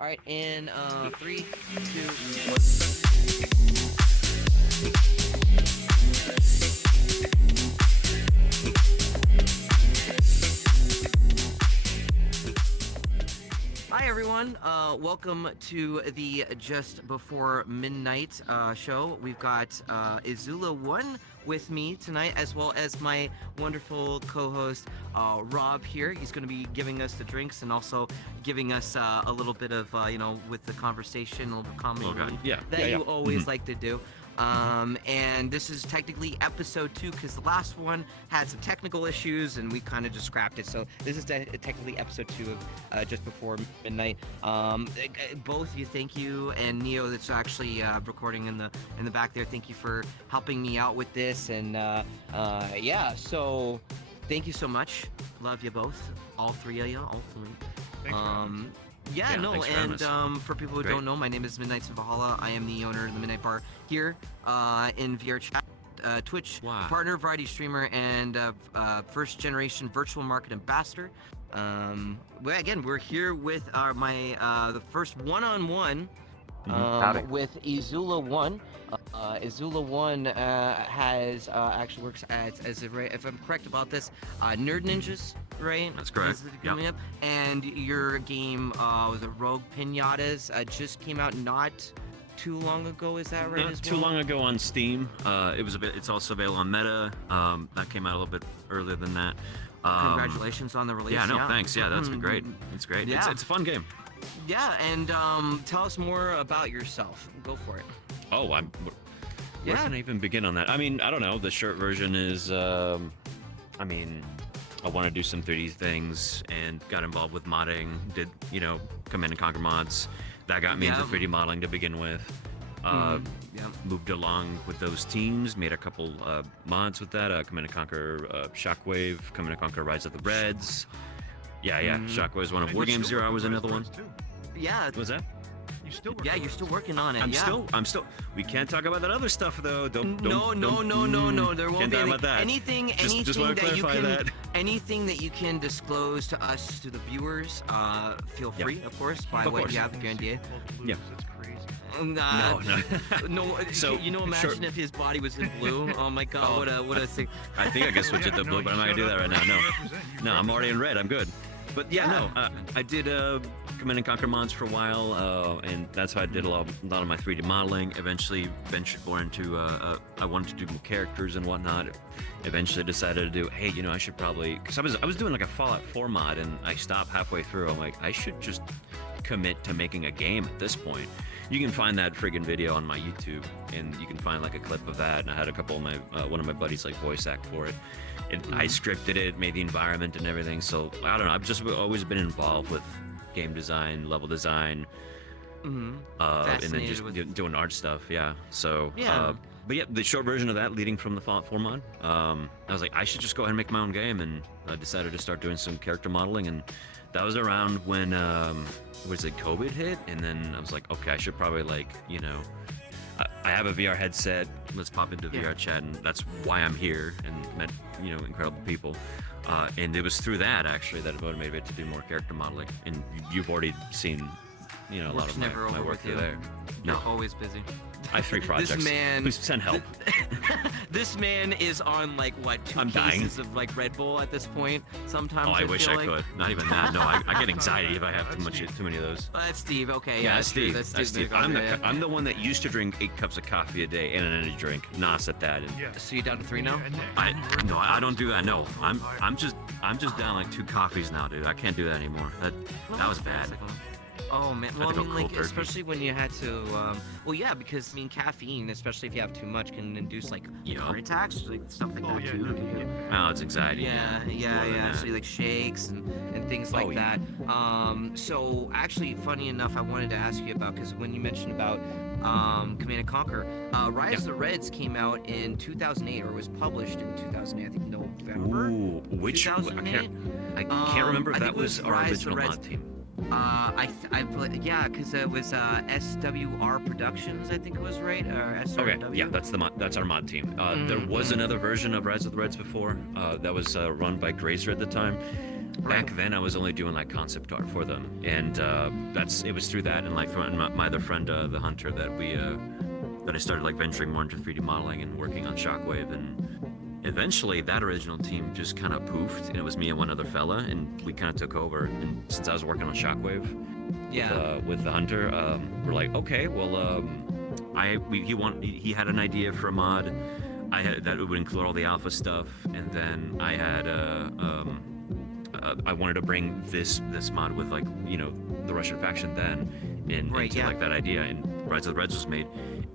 All right, in three, two, one. Hi everyone. Welcome to the Just Before Midnight show. We've got EzulaOne with me tonight, as well as my wonderful co-host Rob here. He's going to be giving us the drinks and also giving us a little bit of with the conversation, a little bit of comedy that you always like to do. And this is technically episode 2 because the last one had some technical issues and we kind of just scrapped it. So this is technically episode 2 of Just Before Midnight. Both you, thank you, and Neo that's actually recording in the back there. Thank you for helping me out with this, and so thank you so much. Love you both, all three of you, all three. Thanks, For people who don't know, my name is Midnights in Valhalla. I am the owner of the Midnight Bar here in VR chat, Twitch partner, variety streamer, and first generation virtual market ambassador. We're here with the first one-on-one with EzulaOne. EzulaOne has actually works as if I'm correct about this, Nerd Ninjas, right? That's correct. Coming up, and your game was it Rogue Pinatas? Just came out not too long ago. Is that right? Not too long ago on Steam. It's also available on Meta. That came out a little bit earlier than that. Congratulations on the release. Yeah, thanks. Yeah, that's been great. It's great. Yeah. It's a fun game. Yeah, and tell us more about yourself. Go for it. Oh, where can I even begin on that? I mean, I don't know. The short version is, I want to do some 3D things and got involved with modding. Did Command and Conquer mods. That got me into 3D modeling to begin with. Moved along with those teams, made a couple mods with that. Command and Conquer Shockwave, Command and Conquer Rise of the Reds. Shockwave was one of War Game Zero. Was another one. Yeah. What was that? You're still working on it. I'm still. We can't talk about that other stuff though. No. There won't be anything that you can disclose to us, to the viewers. Feel free, of course, by what you have with your NDA. Yeah. That's crazy. No. So imagine if his body was in blue. Oh my God, what a thing. I think I can switch it to blue, but I'm not gonna do that right now. No, I'm already in red. I'm good. But I did Command and Conquer mods for a while, and that's how I did a lot of my 3D modeling. Eventually ventured more into I wanted to do more characters and whatnot. Eventually decided to do, I should probably, because I was doing like a Fallout 4 mod, and I stopped halfway through. I'm like, I should just commit to making a game at this point. You can find that friggin' video on my YouTube, and you can find like a clip of that. And I had a couple of my one of my buddies like voice act for it. I scripted it, made the environment and everything. So I don't know. I've just always been involved with game design, level design, and then just doing art stuff. Yeah. So. The short version of that, leading from the Fallout 4 mod, I was like, I should just go ahead and make my own game, and I decided to start doing some character modeling, and that was around when COVID hit, and then I was like, okay, I should probably I have a VR headset. Let's pop into VR chat, and that's why I'm here, and met incredible people. And it was through that actually that it motivated me to do more character modeling. And you've already seen, a lot of my work through there. You're always busy. I have 3 projects. This man, please send help. This man is on 2 cases of Red Bull at this point. Sometimes. Oh, I wish I could. Not even that. No, I get anxiety if I have too many of those. That's Steve. Okay. Yeah, that's Steve. That's Steve. I'm the one that used to drink 8 cups of coffee a day and an energy drink. Nos at that. So you down to 3 now? I don't do that. No, I'm just down 2 coffees now, dude. I can't do that anymore. That was bad. Oh man, well especially when you had to, because caffeine, especially if you have too much, can induce heart attacks, stuff like that too. Oh, it's anxiety. Yeah. So shakes and things like that. So actually, funny enough, I wanted to ask you about, because when you mentioned about Command and Conquer, Rise of the Reds came out in 2008, or was published in 2008. I think November. Ooh, which 2008? I can't remember if that was our original mod team. Because it was SWR Productions, I think it was, right? Or SRW? Okay, yeah, that's our mod team. There was another version of Rise of the Reds before that was run by Grazer at the time. back then I was only doing like concept art for them, and it was through that and like from my other friend, the Hunter, that I started like venturing more into 3D modeling and working on Shockwave, and eventually that original team just kind of poofed, and it was me and one other fella, and we kind of took over. And since I was working on Shockwave, with the Hunter, we're like, okay, well, he had an idea for a mod. I had that would include all the alpha stuff, and then I had I wanted to bring this mod with like the Russian faction then into like that idea, and Rise of the Reds was made.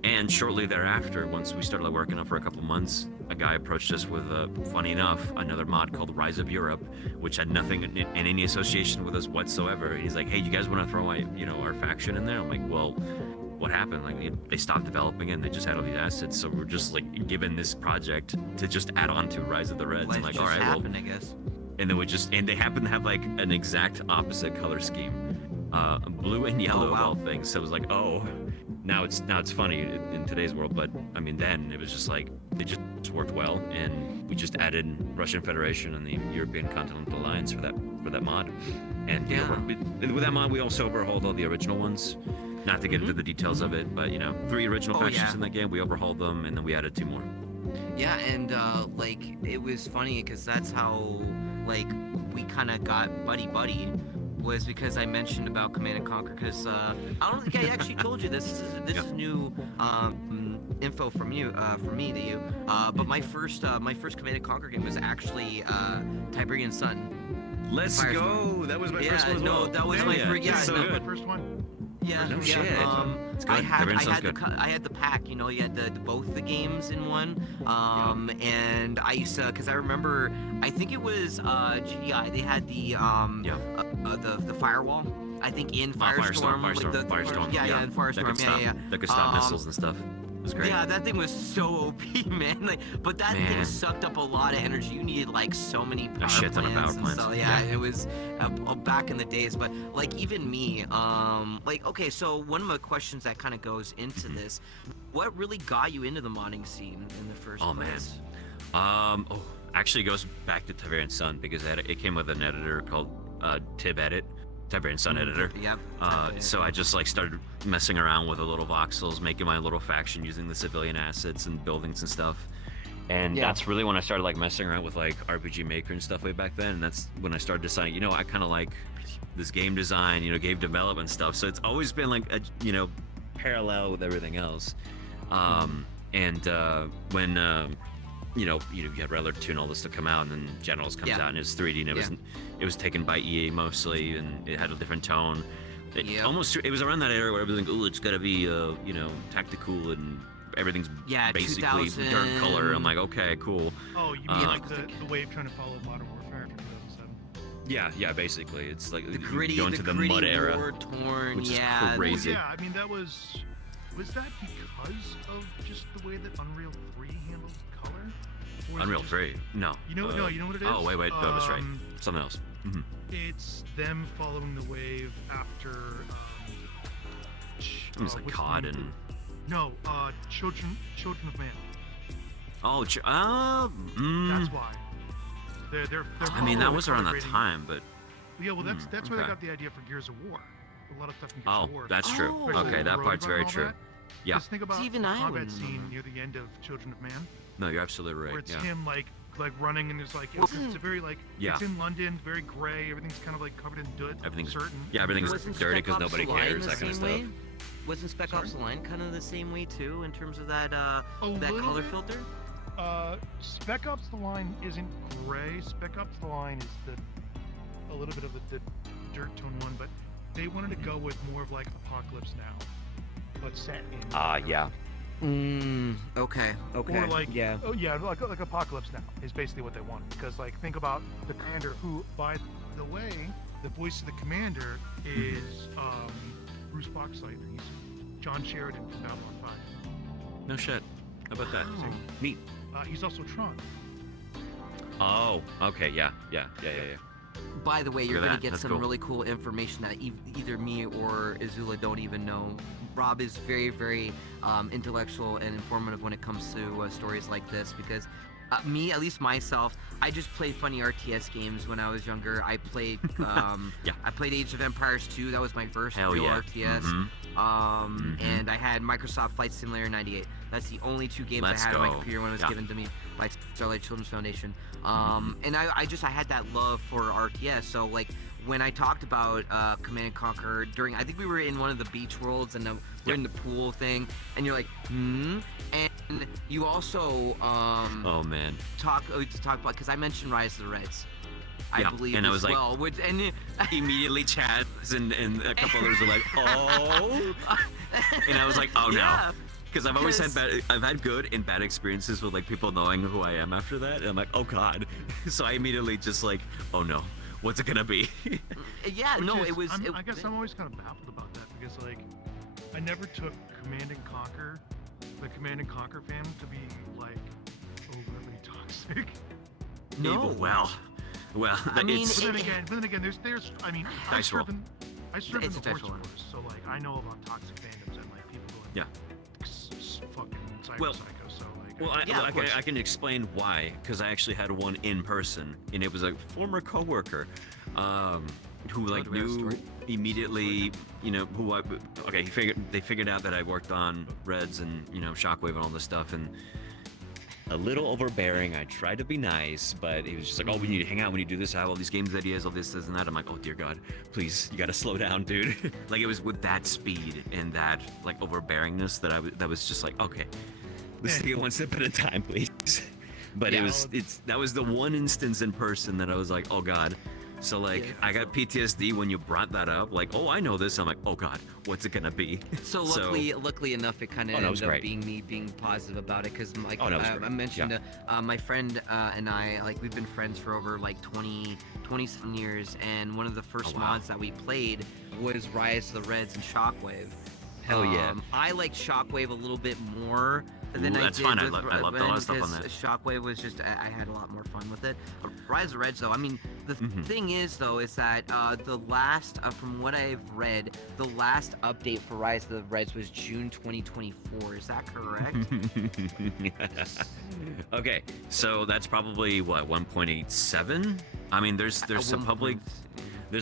And shortly thereafter, once we started like, working on it for a couple months, a guy approached us with, funny enough, another mod called Rise of Europe, which had nothing in any association with us whatsoever. And he's like, hey, you guys want to throw our faction in there? I'm like, well, what happened? Like they stopped developing it, and they just had all these assets, so we're just like given this project to just add on to Rise of the Reds. Life I'm like, just all right, happened, I guess. And then they happen to have like an exact opposite color scheme, blue and yellow of all things. So it was like, oh, now it's funny in today's world, but I mean then it was just like it just worked well, and we just added Russian Federation and the European Continental Alliance for that mod. And with that mod we also overhauled all the original ones. Not to get into the details of it, but 3 original factions in the game, we overhauled them, and then we added 2 more. Yeah, and like it was funny because that's how like we kind of got buddy, was because I mentioned about Command and Conquer, because I don't think I actually told you this. This is new info from me to you. But my first Command and Conquer game was actually Tiberian Sun. Let's go! That was my first one as well. No, that was my first. Yeah, so my first one. Yeah, no shit. I had the pack. You had the both the games in one. And I used to, because I remember, I think it was GDI. They had the firewall. I think in Firestorm. Firestorm. Yeah, in Firestorm. That could stop missiles and stuff. It was great. Yeah, that thing was so OP, man. But that thing sucked up a lot of energy. You needed like so many power plants. So it was back in the days. But like even me, okay, so one of the questions that kind of goes into this, what really got you into the modding scene in the first place? Man. Actually it goes back to Tiberian Sun, because it came with an editor called Tib Edit. Tiberian Sun editor. Yep. So I just like started messing around with the little voxels, making my little faction using the civilian assets and buildings and stuff. And that's really when I started like messing around with like RPG Maker and stuff way back then. And that's when I started deciding, I kind of like this game design, game development stuff. So it's always been like a, parallel with everything else. When you had Red Alert 2 and all this to come out, and then Generals comes out and it's 3D, and it was taken by EA mostly, and it had a different tone. It was around that era where everything, it's gotta be tactical, and everything's basically dirt color. I'm like, okay, cool. Oh, you mean like the wave trying to follow Modern Warfare in 2007? Yeah, basically it's like the gritty, go into the mud era, torn, which is crazy. Yeah, I mean that was that because of just the way that Unreal 3 handled color? Unreal 3? No. You know what it is? Oh, wait, no, that's right. Something else. Mm-hmm. It's them following the wave after. It was like COD and. No, Children of Man. Oh, That's why. They're I mean, that was around that time, but. Yeah, well, that's where they got the idea for Gears of War. A lot of stuff in Gears of War. That's true. Okay, that part's very true. Yeah. Just think about the combat scene near the end of Children of Man. No, you're absolutely right. Where it's him like running, and it's like it's a very like it's in London, very gray. Everything's kind of like covered in dirt. Everything's dirty because nobody cares. That kind of stuff. Wasn't Spec Ops: The Line kind of the same way too, in terms of that color filter? Spec Ops: The Line isn't gray. Spec Ops: The Line is a little bit of the dirt tone one, but they wanted to go with more of like Apocalypse Now, but set in. Yeah. Okay. Or like like Apocalypse Now is basically what they want, because like think about the commander, who, by the way, the voice of the commander is Bruce Boxlight. He's John Sheridan from Babylon 5. No shit. How about that? Neat. He's also Tron. Oh, okay, yeah. By the way, you're going to get some really cool information that either me or Ezula don't even know. Rob is very, very intellectual and informative when it comes to stories like this, because me, at least myself, I just played funny RTS games when I was younger. I played I played Age of Empires 2. That was my first Hell real yeah. RTS. And I had Microsoft Flight Simulator 98. That's the only 2 games Let's I had on my go. computer when it was Yeah. given to me by Starlight Children's Foundation. And I had that love for RTS. So like when I talked about Command and Conquer during, I think we were in one of the beach worlds and we're in the pool thing, and you're like, and you also Oh man. talk about, because I mentioned Rise of the Reds. Yeah, I believe and I as was like- well. Which, and Immediately Chaz and a couple others were like, oh, and I was like, oh yeah. no. Because I've always had Because- I've had good and bad experiences with like people knowing who I am after that, and I'm like, oh god. So I immediately just like, oh no, what's it gonna be? Yeah, Which no, is- it was. I guess I'm always kind of baffled about that because, like, I never took Command and Conquer, the Command and Conquer fam, to be like overly toxic. No. Well, I mean, it's, But then again, there's, I mean, I Dice roll. serve in It's a the dice horse roll. force, so like I know about toxic fandoms and like people going Yeah. fucking Well- psycho, so like. well, Yeah, of course. I can explain why, because I actually had one in person, and it was a former coworker, who like do we have a knew story? immediately, you know, they figured out that I worked on Reds and Shockwave and all this stuff, and a little overbearing. I tried to be nice, but he was just like, "Oh, we need to hang out. We need to do this. I have all these games ideas, all this, and that." I'm like, "Oh dear God, please, you gotta slow down, dude." Like it was with that speed and that like overbearingness that was just like, okay, let's take it one step at a time, please. But Yeah. that was the one instance in person that I was like, oh God. So like Yeah, I got PTSD when you brought that up. Like, oh, I know this. I'm like, oh God, what's it gonna be? So luckily enough, it kind of Oh, no, it was ended up great. being me being positive about it, because like Oh, no, it was I great. mentioned, my friend and I, like, we've been friends for over like 20-some years, and one of the first Oh, wow. mods that we played was Rise of the Reds and Shockwave. Hell yeah. I like Shockwave a little bit more than Ooh, I that's did fine. I with loved a lot of stuff on because that. Shockwave was just, I had a lot more fun with it. Rise of the Reds, though, I mean, the thing is, though, is that the last, from what I've read, the last update for Rise of the Reds was June 2024. Is that correct? Okay, so that's probably what 1.87. I mean, there's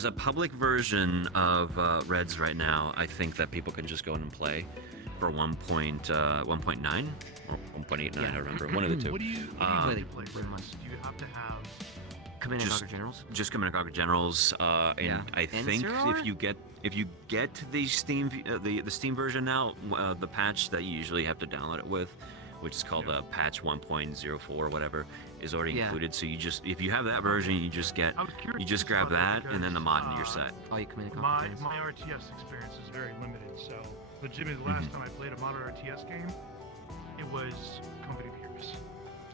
a public version of Reds right now. I think that people can just go in and play for 1.9 or 1.89. Yeah. I remember one of the two. What do you Really, have to play pretty for much. this? Do you have to have? Command and Just- Conquer Generals? Just Command and Conquer Generals, and Yeah. I And think Zero Hour? if you get the Steam the Steam version now, the patch that you usually have to download it with, which is called patch 1.04 or whatever, is already Yeah. included. So if you have that version, you just I was curious you just grab about that because, and then the mod and you're set. All you Command and Conquer My fans. my RTS experience is very limited, so legitimately the last Mm-hmm. time I played a modern RTS game, it was Company of Heroes.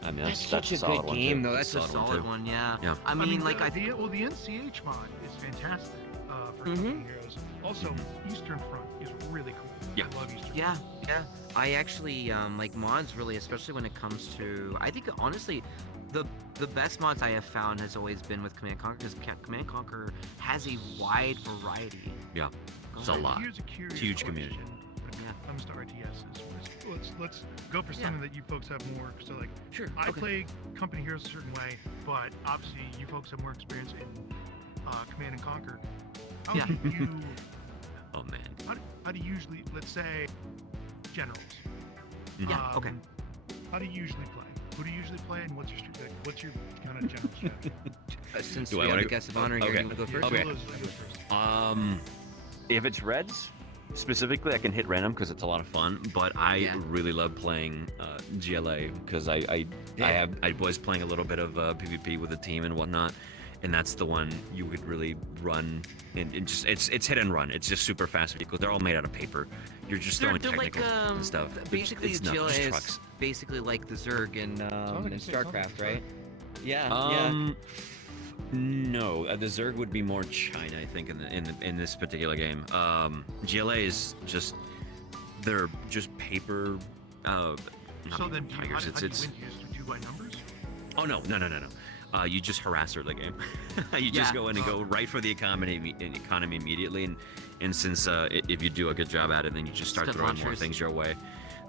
I mean, That's such a good game, though. That's a solid too. one, yeah. Yeah. I mean, like, I the NCH mod is fantastic for Company of Heroes. Also, Eastern Front is really cool. Yeah. I love Eastern Yeah, Front. yeah. I actually like mods, really, especially when it comes to. I think honestly, the best mods I have found has always been with Command and Conquer, because Command and Conquer has a wide variety. Yeah. Go It's a ahead. lot. Here's a curious It's a huge community. question when Yeah. it comes to RTSs. Let's go for something that you folks have more. So like, Sure. I okay. play Company Heroes a certain way, but obviously you folks have more experience in Command and Conquer. How Yeah. do you Oh man. how do you usually, let's say, generals? Yeah, okay. How do you usually play? Who do you usually play, and what's your kind of general strategy? Since Do I we have wanna- the guest of honor here, okay. you want to go first? Okay. Zula goes first. If it's Reds specifically, I can hit random because it's a lot of fun. But I Yeah. really love playing GLA because I was playing a little bit of PvP with the team and whatnot, and that's the one you could really run and just it's hit and run. It's just super fast vehicles. They're all made out of paper. You're just throwing They're like technicals and stuff. basically it's the GLA just is trucks. basically like the Zerg in like you say, sounds like StarCraft, the right? Yeah, No, the Zerg would be more China, I think, in this particular game. GLA is just they're just paper. Not So then, do you, tigers. how do you It's win? Do you just do by numbers? oh no. You just harasser the game. You just Yeah. go in and go right for the economy immediately, and since if you do a good job at it, then you just start Step throwing more launchers. things your way.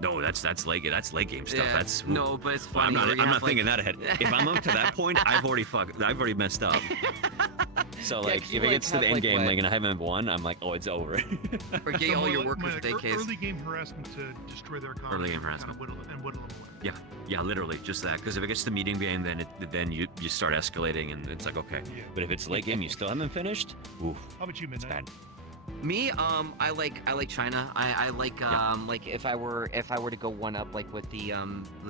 No, that's late game stuff. Yeah. That's No, but it's well, funny. I'm where you not have, like- thinking that ahead. If I'm up to that point, I've already messed up. So Yeah, like 'cause you, if it like, gets to have, the end like, game what? like and I haven't won, I'm like, oh, it's over. Or get all more your like- workers more with like AKs. early game harassment to destroy their economy. Early game and harassment. Kind of whittle them away. Yeah, literally just that. Because if it gets to the medium game, then you start escalating, and it's like okay. Yeah. But if it's late game, you still haven't finished. Oof, How about you, it's Midnight? bad. Me, I like China. I like like if I were to go one up like with the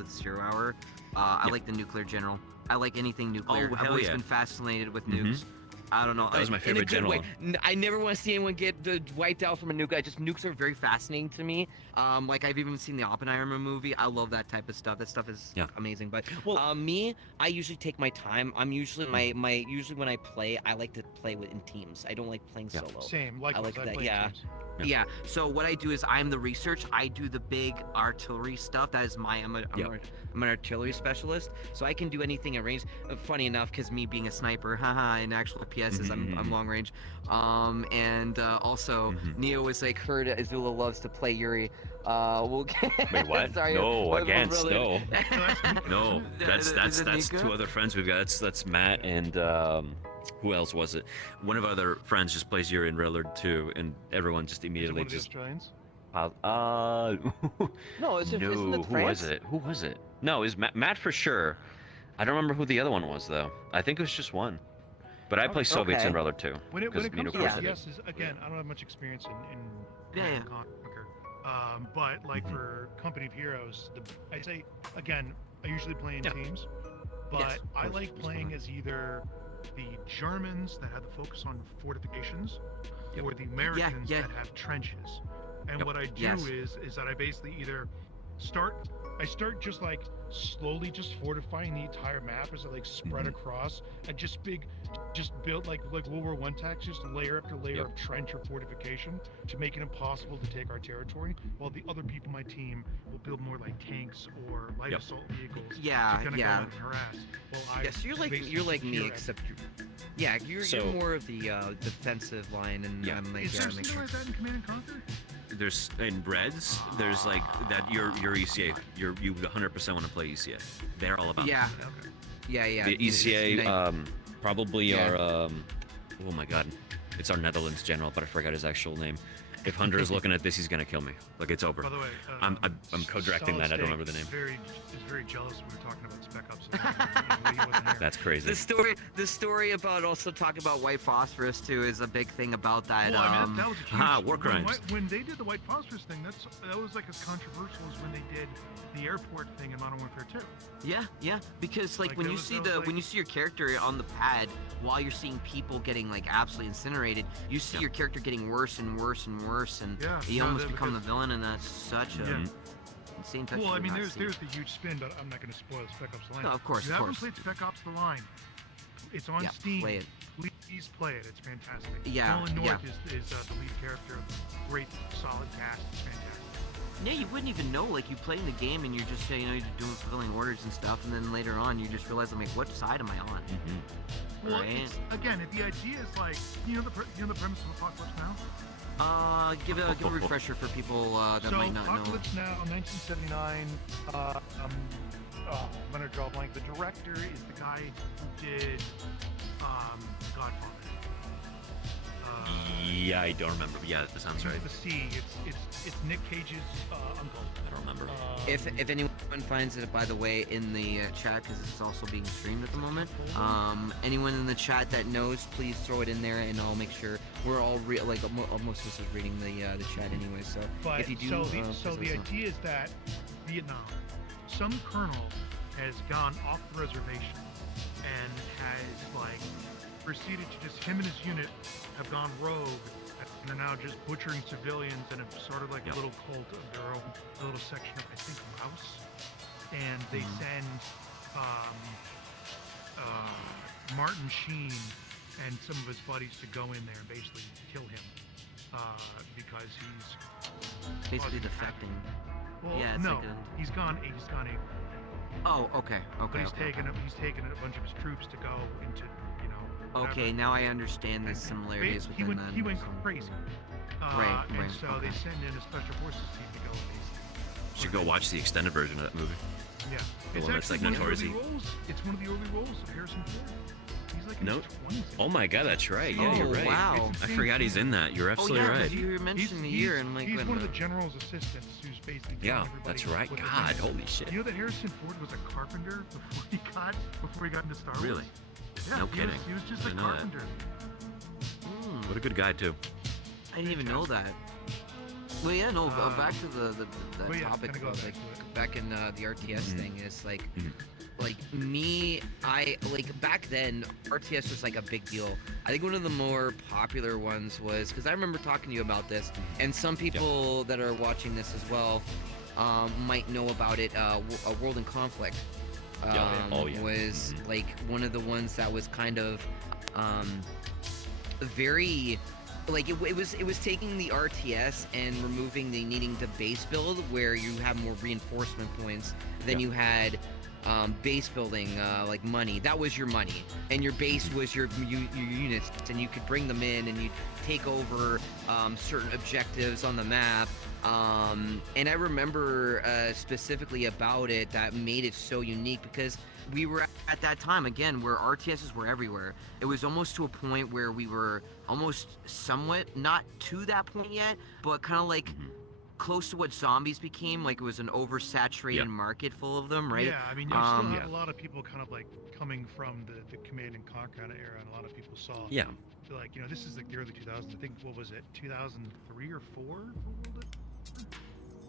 0 hour, I Yeah. like the nuclear general. I like anything nuclear. Oh, I've hell always yeah. been fascinated with Mhm. nukes. I don't know. That was my in a favorite good way. general. I never want to see anyone get wiped out from a nuke. Nukes are very fascinating to me. Like I've even seen the Oppenheimer movie. I love that type of stuff. That stuff is Yeah. amazing. But Well- me, I usually take my time. I'm usually my usually when I play, I like to play in teams. I don't like playing Yeah. solo. Same. Likewise, like that, play yeah. teams. Yeah. Yeah. So what I do is I'm the research. I do the big artillery stuff. That is I'm an artillery specialist. So I can do anything at range. Funny enough, because me being a sniper, haha, in actual PSs, I'm Mhm. long range. And also Mhm. Neo is like heard Azula loves to play Yuri. We'll Wait, what? Sorry, No, my against brother. no. No, Is that's it Nico? two other friends we've got. That's Matt and who else was it? One of our other friends just plays Yuri in Rillard too, and everyone just Is it immediately one of the just Australians? No, isn't no. it Who France? was it? Who was it? No, it was Matt for sure. I don't remember who the other one was though. I think it was just one. But I play Soviets in Okay. Rillard too. When it 'cause comes Nino to Corsa did. RCS, again, I don't have much experience in Yeah, Command yeah. and Conquer. But like Mhm. for Company of Heroes, I say again, I usually play in Yeah. teams, but Yes, of I course, like it's playing fun. as either the Germans that have the focus on fortifications, Yep. or the Americans yeah. that have trenches. And Yep. what I do Yes. is that I basically either start just like slowly just fortifying the entire map as I like spread Mhm. across and just build like World War One tactics, just layer after layer Yep. of trench or fortification to make it impossible to take our territory, while the other people on my team will build more like tanks or light Yep. assault vehicles Yeah, to kind of yeah. go and harass. Well, I Yes, you're like basically me, secure except you're So- more of the defensive line, and Yeah. I'm like Is yeah, there make something sure. like that in Command and Conquer? There's in Reds. There's like that. You're ECA. You 100% want to play ECA. They're all about. Yeah, that. Okay. yeah. The ECA probably Yeah. our oh my god, it's our Netherlands general, but I forgot his actual name. If Hunter is looking at this, he's gonna kill me. Like it's over. By the way, I'm co-directing that. I don't remember the name. Is very jealous when we were talking about Spec Ops. He wasn't here. That's crazy. The story about also talking about white phosphorus too is a big thing about that. Well, I mean, that was a huge. war when crimes. When they did the white phosphorus thing, that was like as controversial as when they did the airport thing in Modern Warfare 2. Yeah, because like Like, when that you was- see that was, like- when you see your character on the pad while you're seeing people getting like absolutely incinerated, you see Yeah. your character getting worse and worse and worse, and Yeah, you no, almost that- become the because- villain, and that's such a Mhm. insane touch. Well, I to mean, not there's see. the huge spin, but I'm not going to spoil Spec Ops: The Line. No, of course, If you of haven't course. played Spec Ops: The Line, it's on Yeah, Steam. play it. Please play it. It's fantastic. Yeah, Nolan yeah. North is the lead character. Great, solid cast. It's fantastic. Yeah, you wouldn't even know, like, you playing the game and you're just, you're doing fulfilling orders and stuff, and then later on you just realize, I'm like, what side am I on? Mhm. Well, Right. it's, again, the idea is like, you know the premise of Apocalypse Now? Give a refresher for people that So might not know. Apocalypse Now, 1979. I'm gonna draw a blank. The director is the guy who did Godfather. Yeah, I don't remember. Yeah, that sounds right. The Sea. It's Nick Cage's uncle. I don't remember. If anyone finds it, by the way, in the chat, because this is also being streamed at the moment, anyone in the chat that knows, please throw it in there, and I'll make sure we're all most of us is reading the chat anyway. So But if you do, so please the let us know. idea is that Vietnam, some colonel has gone off the reservation and has like proceeded to just him and his unit have gone rogue and they're now just butchering civilians and have started like Yep. a little cult of their own, a little section of I think Laos, and they Mhm. send Martin Sheen and some of his buddies to go in there and basically kill him because he's Basically causing defecting. well, Yeah, it's no, like he's gone eight. Oh, okay. But he's okay. taken a bunch of his troops to go into, whatever. Okay, now I understand the And similarities he within went that. crazy. Right, And right, so okay. they send in a special forces team to go and basically You should go watch the extended version of that movie. Yeah. The It's one that's, actually like, one of the early notoriously- roles. It's one of the early roles of Harrison Ford. He's like in No. his 20s. Oh my God, that's right. Yeah, Oh, you're right. wow. I forgot he's in that. You're Oh absolutely yeah, right. because you were mentioning the year and like he's when one of the general's assistants who's basically telling Yeah, everybody that's right. what they're God, doing. holy shit. You know that Harrison Ford was a carpenter before he got into Star Wars? Really? Yeah, No he kidding. Was, he was just a Didn't know that. carpenter. What a good guy too. I didn't even know that. Well, yeah, no. Back to the well, yeah, topic kinda go of back like to it. back in the RTS Mhm. thing is like, Mhm. like me, I like back then RTS was like a big deal. I think one of the more popular ones was because I remember talking to you about this, and some people that are watching this as well might know about it. A World in Conflict Oh, yeah. was Mhm. like one of the ones that was kind of very like it was taking the RTS and removing the needing to base build where you have more reinforcement points than Yeah. you had base building like money. That was your money, and your base was your units, and you could bring them in and you'd take over certain objectives on the map. And I remember specifically about it that made it so unique because we were at that time again where RTSs were everywhere. It was almost to a point where we were almost somewhat not to that point yet, but kind of like Mhm. close to what zombies became. Like it was an oversaturated Yep. market full of them, right? Yeah, I mean, you still have Yeah. a lot of people kind of like coming from the Command and Conquer kind of era, and a lot of people saw, Yeah. like, you know, this is like the early 2000s. I think, what was it, 2003 or 4 for World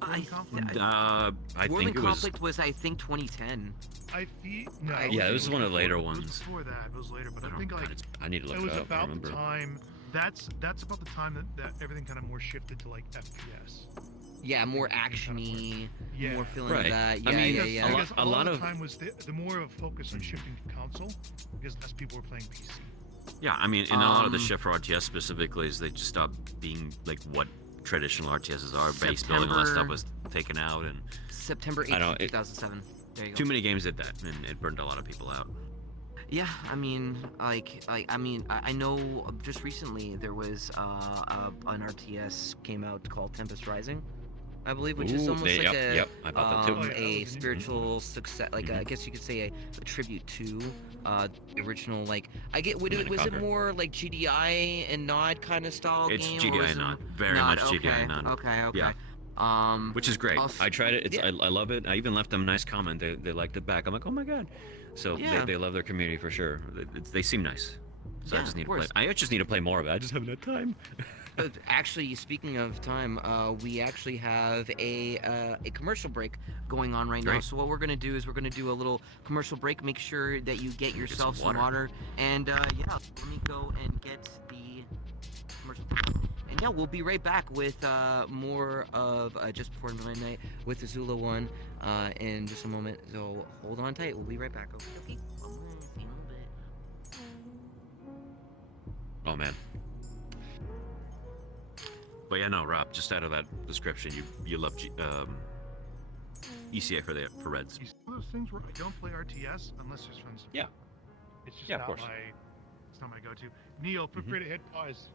I, Conflict? I World think in it was. Conflict was I think 2010. I feel no. Yeah, it was one of the later It was ones. before that. It was later, but I I don't- think God, like I need to look it it was up. I about remember. the time. That's about the time that everything kind of more shifted to like FPS. Yeah, more Kind of actiony, Yeah. more feeling Right. of that. I Yeah, mean, yeah, Because, yeah. because a lot of of- the time was the more of a focus on shifting to console because less people were playing PC. Yeah, I mean, and a lot of the Um, shift for RTS specifically is they just stopped being like what traditional RTSs are. Base building, all that stuff was taken out, and September I know, 18th, 2007. There you go. too many games did that, and it burned a lot of people out. Yeah, I mean, I know just recently there was an RTS came out called Tempest Rising, I believe, which is Ooh, almost they- like yep, I bought that too. Oh, yeah, that a was a new- spiritual success, like I Mhm. guess you could say a tribute to the original. Like I get, Command and was it Conquer. more like GDI and Nod kind of style It's game? or GDI was it Nod, very Nod? much GDI Okay, Nod. okay. Yeah. Which is great. Also- I tried it. It's, yeah. I love it. I even left them a nice comment. They liked it back. I'm like, oh my god. So Yeah. they love their community for sure. They seem nice. So Yeah, I just need of to play. course. I just need to play more of it. I just haven't had time. Actually, speaking of time, we actually have a commercial break going on right now. Great. So what we're gonna do is we're gonna do a little commercial break. Make sure that you get Get yourself some some water. And yeah, let me go and get the commercial break. And yeah, we'll be right back with more of Just Before Midnight with EzulaOne in just a moment. So hold on tight. We'll be right back. Okay. Oh man. But yeah, no, Rob. Just out of that description, you love ECA for Reds. It's one of those things where I don't play RTS unless there's friends. Yeah. It's just Yeah, of not course. it's not my go-to. Neil, feel free to hit pause.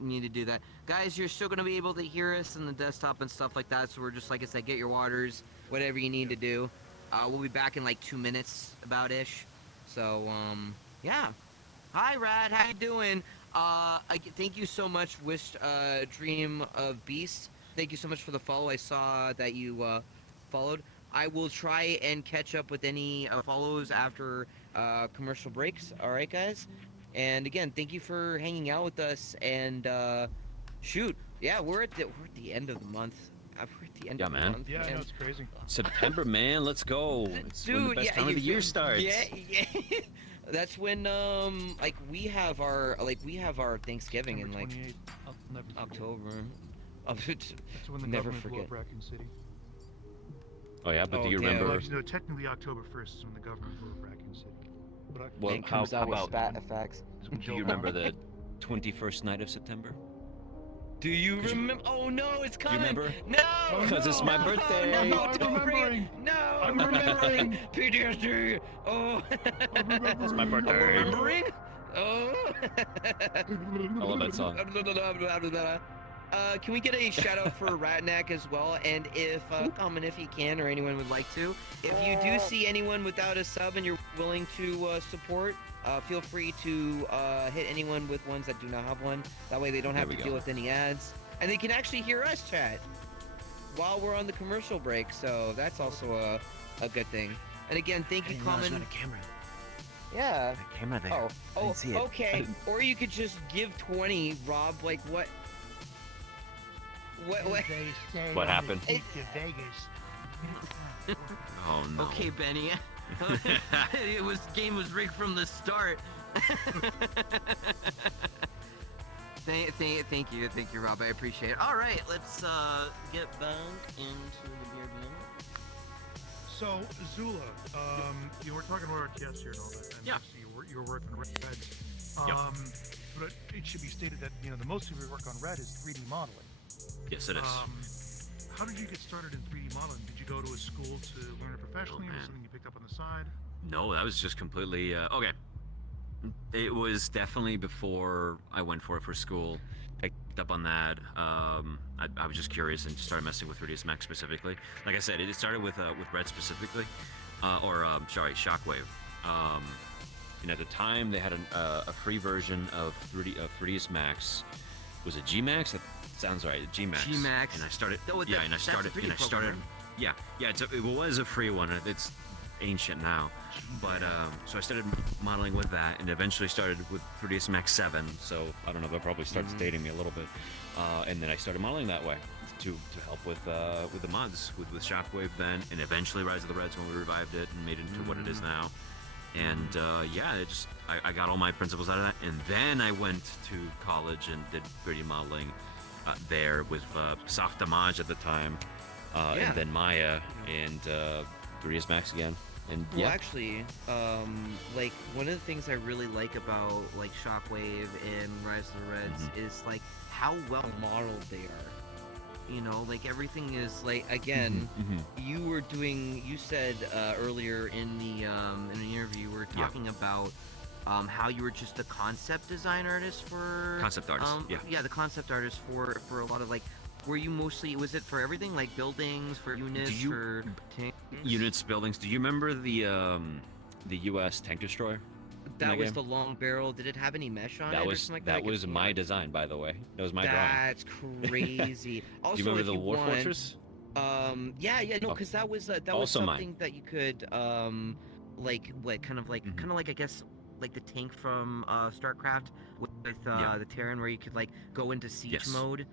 Need to do that, guys. You're still gonna be able to hear us in the desktop and stuff like that, so we're just, like I said, get your waters, whatever you need to do. We'll be back in like 2 minutes about ish. So yeah. Hi Rad, how you doing? Thank you so much, Wish Dream of Beast. Thank you so much for the follow. I saw that you followed. I will try and catch up with any follows after commercial breaks. All right, guys. And again, thank you for hanging out with us. And shoot, yeah, we're at the end of the month. We're at the end Yeah, of the man. month. Yeah, I and- know, it's crazy. September, man. Let's go. It's when the best time of the year starts. Yeah, yeah. That's when like we have our Thanksgiving in September like 28th. I'll never forget. October. That's when the Never government blew forget. up Raccoon City. Oh yeah, but do you Okay. Well, remember? actually, no, technically October 1st is when the government blew up Raccoon City. But I, Well, and comes how out with about- spat effects. it's when Do Joe you remember Biden- the 21st night of September? Do you 'Cause you- remember? Oh no, it's Do you coming. remember? No. Oh, 'Cause it's my no, birthday. No, I'm don't bring it. remembering. No, I'm remembering. PTSD. Oh. It's my birthday. I'm remembering. Oh. I love that song. Can we get a shout out for Ratnack as well? And if comment if you can, or anyone would like to. If you do see anyone without a sub and you're willing to support, feel free to hit anyone with ones that do not have one. That way they don't have to deal with any ads, and they can actually hear us chat while we're on the commercial break. So that's also a good thing. And again, thank you, Common. Not a camera. Yeah. A camera there. Oh, I didn't see it. okay. Or you could just give 20, Rob. Like what? What? They say What on happened? the ticket to Vegas. Oh no. Okay, Benny. Game was rigged from the start. Thank you, Rob. I appreciate it. All right, let's get back into the beer bin. So, Zula, you were talking about RTS here and all that. And Yeah. You're working on Red. Yep. But it should be stated that the most of your work on Red is 3D modeling. Yes, it is. How did you get started in 3D modeling? Did you go to a school to learn it professionally, or man. something you picked up on the side? No, that was just completely okay. It was definitely before I went for school. Picked up on that. I was just curious and started messing with 3ds Max specifically. Like I said, it started with Red specifically, Shockwave. And at the time, they had a free version of 3ds Max. Was it Gmax? That sounds right. Gmax. Gmax. And I started. Oh, yeah, and I started. that's a 3D program. Yeah. It was a free one. It's ancient now. But so I started modeling with that, and eventually started with 3ds Max 7. So I don't know, that probably starts dating me a little bit. And then I started modeling that way to help with the mods with Shockwave then, and eventually Rise of the Reds when we revived it and made it into what it is now. And I got all my principles out of that, and then I went to college and did 3D modeling there with Softamage at the time, and then Maya and 3ds Max again. And Well, actually, like one of the things I really like about like Shockwave and Rise of the Reds is like how well modeled they are. You know, like everything is like again. You said earlier in the interview, we were talking about how you were just a concept design artist for concept artist. the concept artist for a lot of like. Were you mostly, was it for everything, like buildings, for units, for tanks? Units, buildings. Do you remember the U.S. tank destroyer? That was the long barrel. Did it have any mesh on it? Or something like that was my design, by the way. That was my drawing. That's crazy. Also, do you remember the War Fortress? Because that was Also something mine. that you could kind of like I guess like the tank from StarCraft with the Terran, where you could like go into siege mode.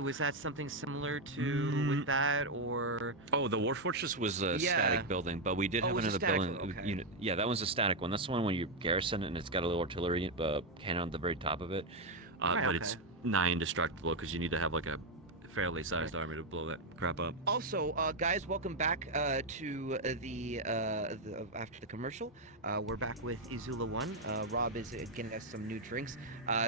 Was that something similar to with that, or? Oh, the War Fortress was a static building, but we did have another building unit. Yeah, that one's a static one. That's the one when you garrison it, and it's got a little artillery cannon on the very top of it. It's nigh indestructible because you need to have like a fairly sized army to blow that crap up. Also, guys, welcome back to the after the commercial. We're back with EzulaOne. Rob is getting us some new drinks.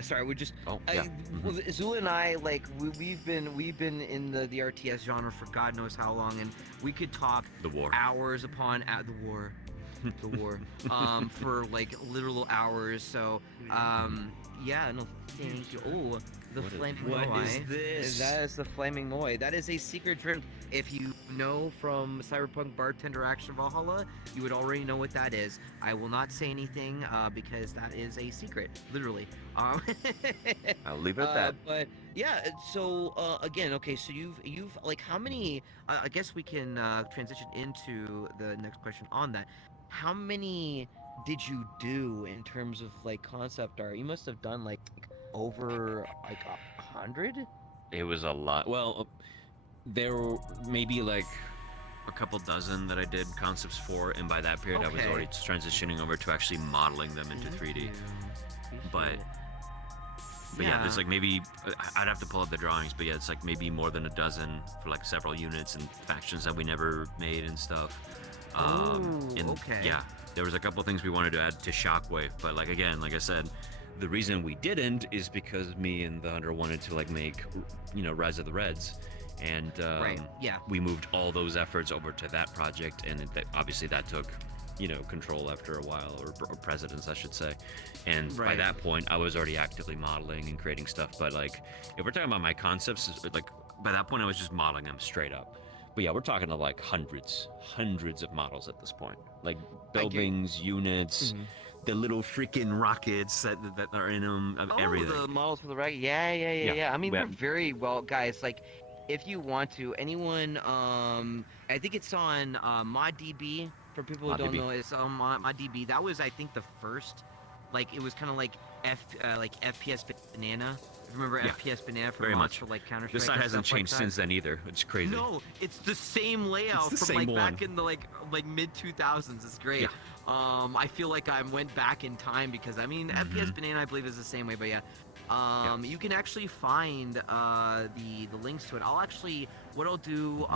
Sorry, we're just. Ezula and I, like, we've been in the RTS genre for God knows how long, and we could talk hours upon the war. The war for like literal hours. So thank you. Oh, the flaming moai. What is this? That is the flaming moai. That is a secret drink. If you know from Cyberpunk Bartender Action Valhalla, you would already know what that is. I will not say anything because that is a secret, literally. I'll leave it at that. But yeah, so again, okay, so you've like how many? I guess we can transition into the next question on that. How many did you do in terms of like concept art? You must have done like over like 100. It was a lot. Well, there were maybe like a couple dozen that I did concepts for, and by that period I was already transitioning over to actually modeling them into 3D. But yeah, there's like maybe I'd have to pull up the drawings, but yeah, it's like maybe more than a dozen for like several units and factions that we never made and stuff. Yeah, there was a couple things we wanted to add to Shockwave, but like again, like I said, the reason we didn't is because me and the Hunter wanted to like make, Rise of the Reds, and we moved all those efforts over to that project, and obviously that took control after a while, or precedence, I should say. And by Right. that point, I was already actively modeling and creating stuff. But like, if we're talking about my concepts, like by that point, I was just modeling them straight up. But yeah, we're talking to like hundreds of models at this point, like buildings, units, Mhm. the little freaking rockets that are in them, everything. Oh, the models for the right. Yeah. I mean, they're very well, guys. Like, if you want to, anyone, I think it's on ModDB. For people who don't ModDB. know, it's on ModDB. That was, I think, the first. Like, it was kind of like FPS Banana. Remember Yeah, FPS Banana for very mods much. for like Counter Strike? This site and hasn't stuff like changed that? since then either. It's crazy. No, it's the same layout the from same like one. back in the like mid 2000s. It's great. Yeah. I feel like I went back in time because I mean FPS Banana I believe is the same way, but yeah. You can actually find the links to it. What I'll do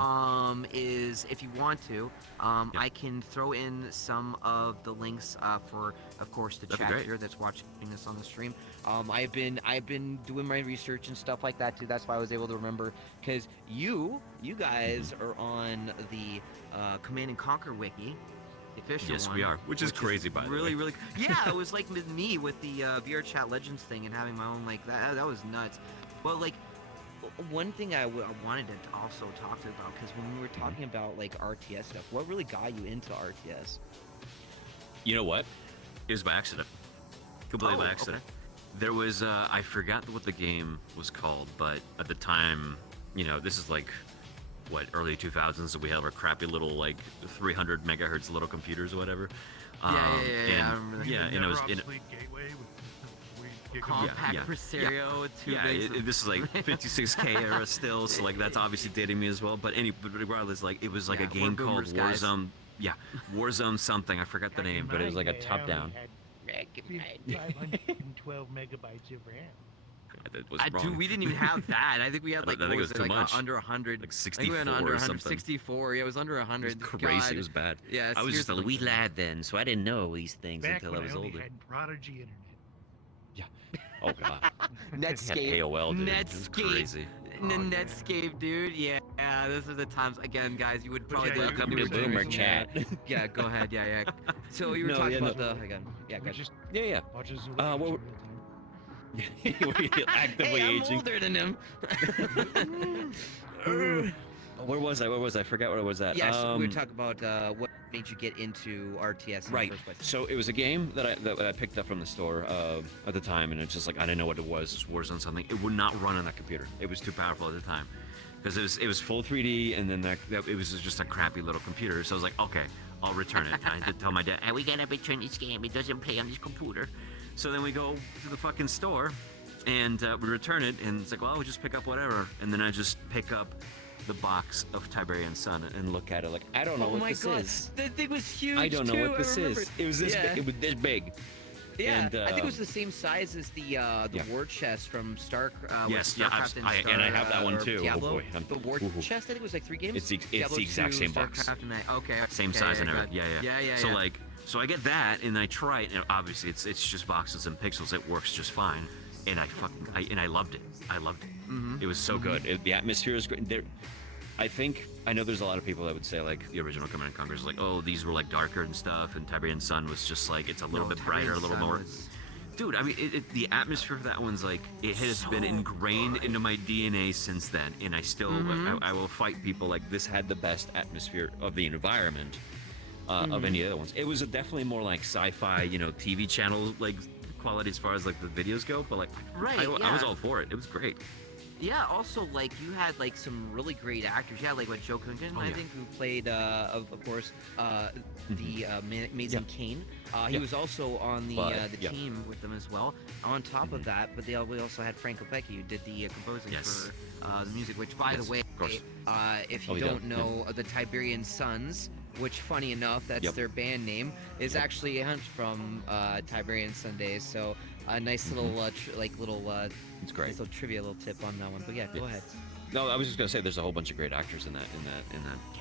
is if you want to, I can throw in some of the links for, of course, the That'd be chat great. here that's watching this on the stream. I've been doing my research and stuff like that too. That's why I was able to remember, because you guys are on the Command and Conquer wiki, the official Yes, one. we are, which is crazy, by the way. Really, yeah. It was like me with the VR Chat Legends thing and having my own like that. That was nuts. Well, like one thing I wanted to also talk to you about, because when we were talking about like RTS stuff, what really got you into RTS? You know what? It was by accident. Completely by Oh, accident. There was I forgot what the game was called, but at the time, this is like early 2000s, so we had our crappy little like 300 megahertz little computers or whatever. Yeah, I remember that. Yeah, and it was in obsolete gateway with the Compact yeah. Presario, this is like 56K era still, so like that's obviously dating me as well. But regardless, like it was like Yeah, a game we're called boomers, guys. Warzone. Yeah, Warzone something. I forgot the name, but it was like a top down. 512 megabytes of RAM. That was wrong. Dude, we didn't even have that. I think we had like, I think what it was too like much. under 100. Like I think we had 64 under or 100, something. 64. Yeah, it was under It 100. was crazy. God. It was bad. Yeah, I was just a seriously. wee lad then, so I didn't know these things Back until when I was only older. had Prodigy Internet. Oh god. I had Netscape. AOL, dude. It was Netscape. crazy. Netscape, dude. Yeah, those are the times. Again, guys, you would probably yeah, do you- Welcome you to were Boomer saying- Chat. Yeah, go ahead. Yeah. So you were No, talking yeah, about no. the again. Yeah, go We ahead. just Yeah. watch Azula what all were- the time. We're actively Hey, I'm aging. older than him. Where was I? I forgot where I was at. Yes, we were talking about what made you get into RTS in Right. the first place. So it was a game that I picked up from the store at the time, and it's just like I didn't know what it was. It's Warzone something. It would not run on that computer. It was too powerful at the time because it was full 3D, and then it was just a crappy little computer. So I was like, okay, I'll return it. I had to tell my dad, hey, we gotta return this game. It doesn't play on this computer. So then we go to the fucking store, and we return it, and it's like, well, we'll just pick up whatever. And then I just pick up the box of Tiberian Sun and look at it like, I don't know Oh what my this god, is. that thing was huge. I don't know too, what this remember. is. It was this Yeah. big. It was this big. Yeah, And, I think it was the same size as the yeah. war chest from Stark. Yes, yeah, StarCraft and I have that one or too. Oh, Diablo. boy, the war ooh. chest, I think it was like 3 games. It's the Diablo exact 2, same box. StarCraft, and that. Okay. Same okay, size and good. everything. Yeah. Yeah. So like, so I get that and I try it, and obviously it's just boxes and pixels. It works just fine, and I loved it. I loved it. Mhm. It was so good. The atmosphere is great. I know there's a lot of people that would say like the original Command and Conquer is like, oh, these were like darker and stuff, and Tiberian Sun was just like it's a little No, bit brighter, a Tiberian little Sun more. was- Dude, I mean, the atmosphere of that one's like it has been So ingrained good. into my DNA since then, and I still I will fight people like this had the best atmosphere of the environment of any other ones. It was definitely more like sci-fi, TV channel like quality as far as like the videos go, but like Right, I was yeah. all for it. It was great. Yeah, also like you had like some really great actors. You had like Joe Kunkin, Oh, I yeah. think, who played of course the Amazing Kane. He Yeah. was also on the Yeah. team with them as well. On top of that, but we also had Frank Kopecki, who did the composing Yes. for the music. Which, by Yes, the way, of course. if Oh, you he don't did, know, the Tiberian Sons, which funny enough, that's Yep. their band name, is Yep. actually a hunt from Tiberian Sundays. So a nice little It's great. nice little trivia, little tip on that one. But yeah, go ahead. No, I was just gonna say there's a whole bunch of great actors in that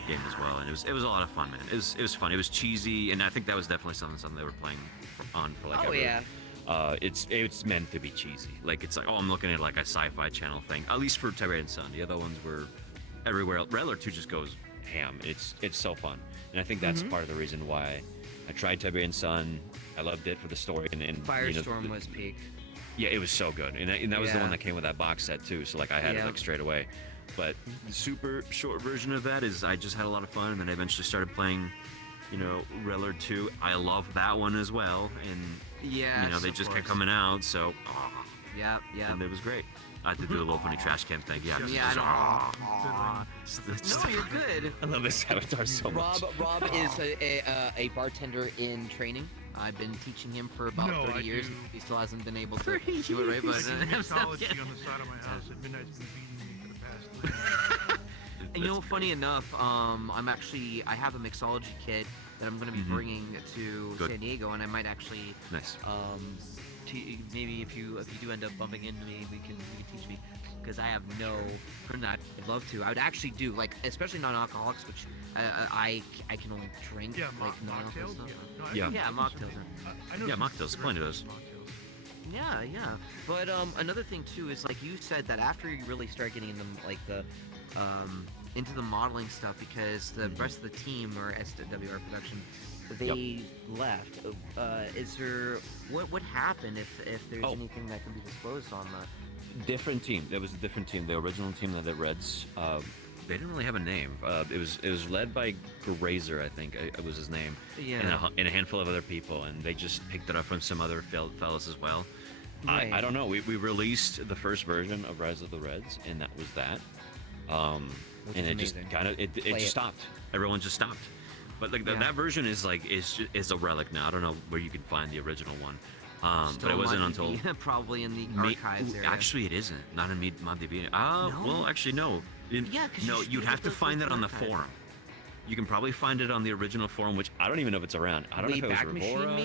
game as well, and it was a lot of fun, man. It was fun. It was cheesy, and I think that was definitely something they were playing on for like. Oh every- yeah. It's meant to be cheesy. Like it's like, oh, I'm looking at like a sci-fi channel thing. At least for Tiberian Sun. The other ones were everywhere else. Rattler 2 just goes ham. It's so fun, and I think that's part of the reason why I tried Tiberian Sun. I loved it for the story, and Firestorm was peak. Yeah, it was so good, and that was the one that came with that box set too. So like I had it like straight away. But the super short version of that is I just had a lot of fun, and then I eventually started playing, Rellard 2. I love that one as well, and they just kept coming out, so yeah, and it was great. I had to do the little funny trash can thing. Yeah, no, you're good. I love this avatar so much. Rob is a bartender in training. I've been teaching him for about 30 years. He still hasn't been able to do it right, but mixology on the side of my house at midnight's been beating me for the past 3 years. And funny enough, I have a mixology kit that I'm going to be bringing to San Diego, and I might actually maybe if you do end up bumping into me, you can teach me, because I have I'd love to. I would actually do, like, especially non-alcoholics, which I can only drink, like non-alcoholic stuff. Yeah, mocktails. Mocktails, plenty of those. Yeah. But another thing too is, like you said, that after you really start getting into the modeling stuff, because the rest of the team, or SWR production, they left. Is there what happened, if there's anything that can be disclosed on that? Different team. There was a different team. The original team that the Reds. They didn't really have a name. It was led by Grazer, I think it was his name. Yeah. And a handful of other people, and they just picked it up from some other fellas as well. Right. I don't know. We released the first version of Rise of the Reds, and that was that. And it just kind of it just stopped. Everyone just stopped. But like that version is a relic now. I don't know where you can find the original one. But it wasn't until probably in the archives area. Actually, it isn't. Not in ModDB. Well, actually, no. No, you'd have to find that on the forum. You can probably find it on the original forum, which I don't even know if it's around. I don't know if it was Revora.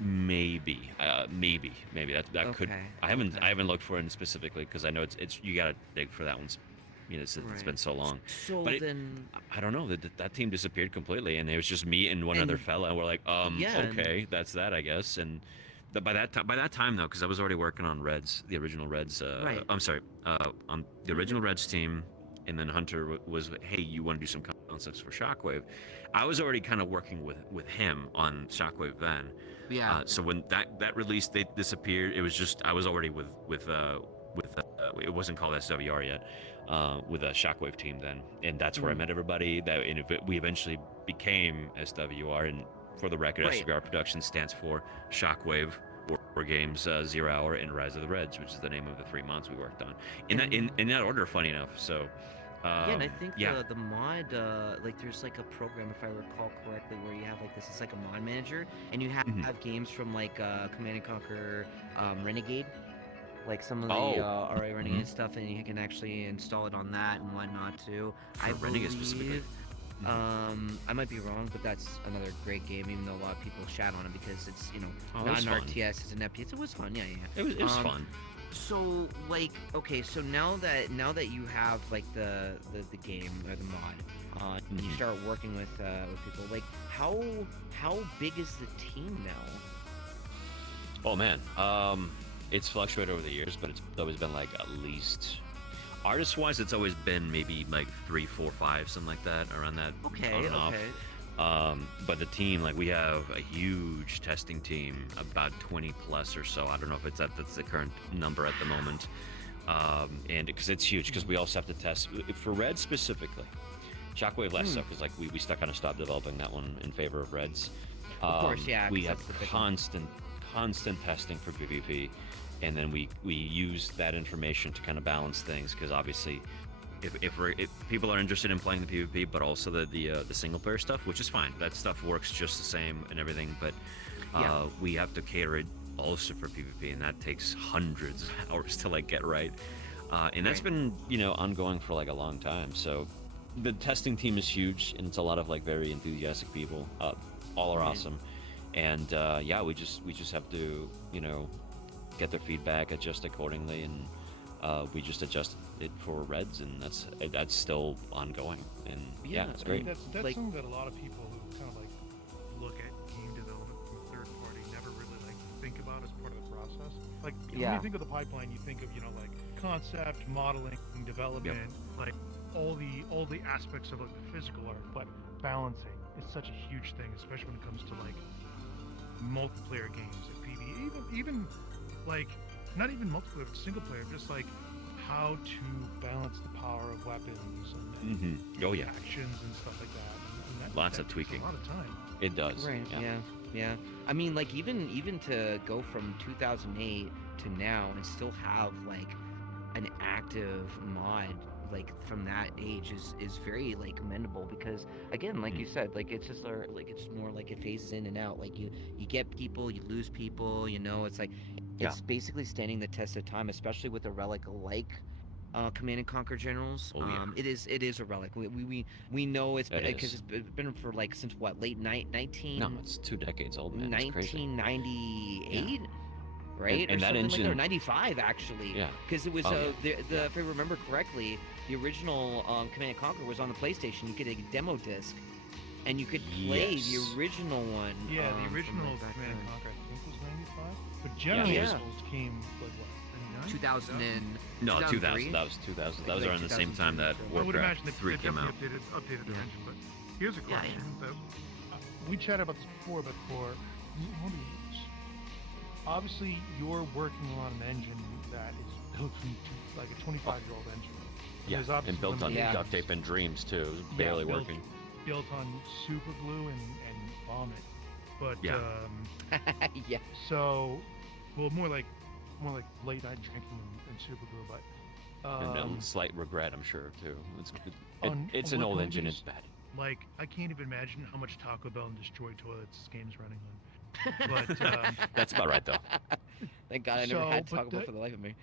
Maybe. Maybe that could. I haven't looked for it specifically, because I know it's you gotta dig for that one. It's been so long. So but then I don't know. That team disappeared completely, and it was just me and one other fella. And we're like, okay, that's that, I guess. And by that time though, because I was already working on Reds, the original Reds. I'm sorry, on the original Reds team, and then Hunter was, hey, you want to do some concepts for Shockwave? I was already kind of working with him on Shockwave then. Yeah. So when that release, they disappeared. It was just I was already with it wasn't called SWR yet. With a Shockwave team then, and that's where I met everybody. We eventually became SWR, and for the record, SWR Productions stands for Shockwave, War Games, Zero Hour, and Rise of the Reds, which is the name of the 3 mods we worked on. In that order, funny enough. So. And I think the mod, there's like a program, if I recall correctly, where you have like this. It's like a mod manager, and you have games from like Command and Conquer, Renegade. Like some of the RA Renegade stuff, and you can actually install it on that and whatnot too. I Renegade specifically. I might be wrong, but that's another great game, even though a lot of people shat on it because it's not an fun. RTS, it's an FPS. It was fun, yeah. It was fun. So like, okay, so now that you have like the game or the mod, and you start working with people, like how big is the team now? Oh man, it's fluctuated over the years, but it's always been like at least, artist-wise, it's always been maybe like 3, 4, 5, something like that, around that. Okay. But the team, like, we have a huge testing team, about 20 plus or so. I don't know if that's the current number at the moment. And because it's huge, because we also have to test for Red specifically. Shockwave less so, because like we stuck kind of stopped developing that one in favor of Reds. Of course, yeah. We have constant testing for PvP, and then we use that information to kind of balance things, because obviously if people are interested in playing the PvP, but also the single player stuff, which is fine, that stuff works just the same and everything, but we have to cater it also for PvP, and that takes hundreds of hours to like get right, and that's been ongoing for like a long time. So the testing team is huge, and it's a lot of like very enthusiastic people. All are awesome. And we just have to get their feedback, adjust accordingly, and we just adjust it for Reds, and that's still ongoing. And it's great. That's like, something that a lot of people who kind of like look at game development from a third party never really like think about as part of the process. Like when you think of the pipeline, you think of like concept, modeling, development. Like all the aspects of like the physical art, but balancing is such a huge thing, especially when it comes to like multiplayer games, like PvE, even like not even multiplayer, but single player, just like how to balance the power of weapons and Oh yeah, actions and stuff like that. And lots of takes tweaking. a lot of time. It does. Right. Yeah. I mean, like even to go from 2008 to now and still have like an active mod like from that age is very like commendable because again like you said like it's just like it's more like it phases in and out like you get people, you lose people, you know, it's like Yeah. it's basically standing the test of time, especially with a relic like Command and Conquer Generals. Oh yeah. It is a relic. We know it's It because is. it's been for like since what, late night No, 19 it's 2 decades old, man. It's crazy. 1998, Yeah. right? Or And that something like that, or engine. 95 actually. Yeah. Because it was Oh yeah. the Yeah. if I remember correctly, the original Command and Conquer was on the PlayStation. You get a demo disc, and you could play the Yes. original one. Yeah, the from, original like, back Command and then. Conquer I think was 95, but Yeah, Generals came like what, 99? 2000 and No, 2000. 2003? That was 2000. That was Like around the same time that 2003. I would imagine Warcraft they 3 came out. definitely updated the Yeah. engine. But here's a Yeah, question that we chatted about this before, but for what do you use? Obviously, you're working on an engine that is built from like a 25-year-old engine. Yeah, There's obviously and built on Yeah. duct tape and dreams too. It was barely working. Built on super glue and vomit. But Yeah. yeah. so, well, more like late night drinking and super glue, but And a slight regret, I'm sure too. It's on an what old engine. movies? It's bad. like I can't even imagine how much Taco Bell and destroyed toilets this game's running on. But That's about right though. Thank God I never had but Taco Bell for the life of me.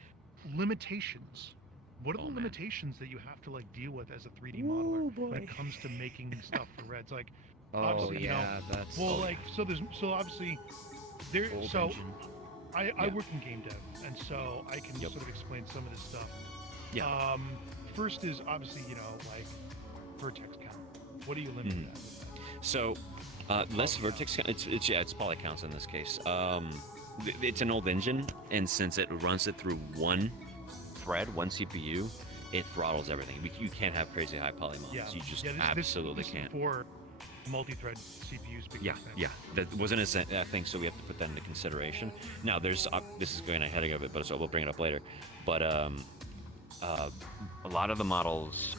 limitations. What are Oh, the man. limitations that you have to like deal with as a 3D modeler when it comes to making stuff for Reds? Like, Oh obviously, you know, yeah, that's well, Oh, like so obviously there. old So engine. I Yeah. work in game dev, and so I can Yep. sort of explain some of this stuff. Yeah. First is obviously, you know, like vertex count. What do you limit Mhm. that with? So, less Poly vertex. It's poly counts in this case. It's an old engine, and since it runs it through one thread, one CPU, it throttles everything. You can't have crazy high poly models. Yeah, You just yeah, absolutely this can't. Is for multi-thread CPUs. Big Yeah, example. yeah. That wasn't a thing, so we have to put that into consideration. Now, there's this is going ahead of it, but so we'll bring it up later. But a lot of the models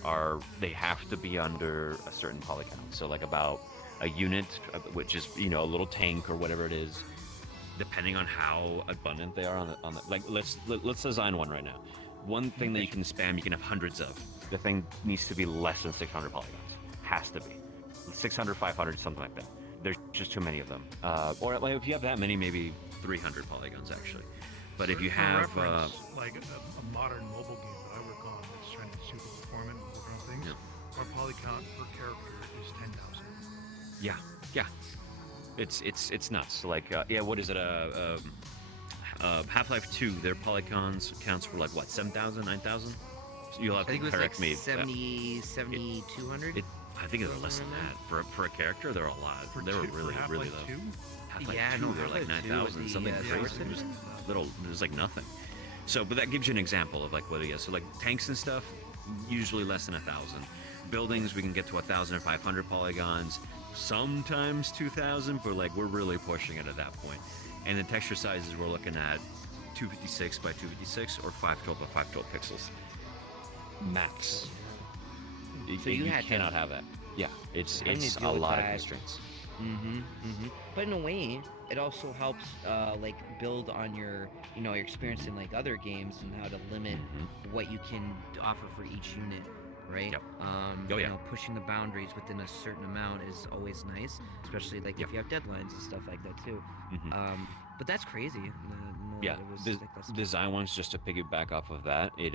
they have to be under a certain poly count. So like about a unit, which is a little tank or whatever it is, depending on how abundant they are on the like let's design one right now. One thing that you can spam, you can have hundreds of. The thing needs to be less than 600 polygons. Has to be 600, 500, something like that. There's just too many of them. Or like, if you have that many, maybe 300 polygons actually. But if you For have reference, like a modern mobile game that I work on that's trying to be super performant and work on things, our poly count per character is 10,000. yeah, it's nuts. Like what is it? Half-Life 2, their polygons counts for like what, 7,000, 9,000? So you'll I have think to it was correct like me. 7,200. I think they're less than that. For a character, they're a lot. They were really for really Half-Life low. 2? Half-Life Yeah, 2, no, they're like Half-Life 2 was 9,000, the, something Source crazy. It was Engine? it was like nothing. So, but that gives you an example of like what it is. So like tanks and stuff, usually less than 1,000. Buildings, we can get to 1,500 polygons, sometimes 2,000, but like we're really pushing it at that point. And the texture sizes we're looking at 256 by 256 or 512 by 512 pixels. Max. So you had to- cannot have that. Yeah, it's Having to a deal with lot of that- constraints. But in a way, it also helps like build on your your experience in like other games and how to limit what you can offer for each unit, right? Yep. Pushing the boundaries within a certain amount is always nice, especially like Yep. if you have deadlines and stuff like that too. Mhm. But that's crazy. Yeah, it was the like that's design ones, just to piggyback off of that, it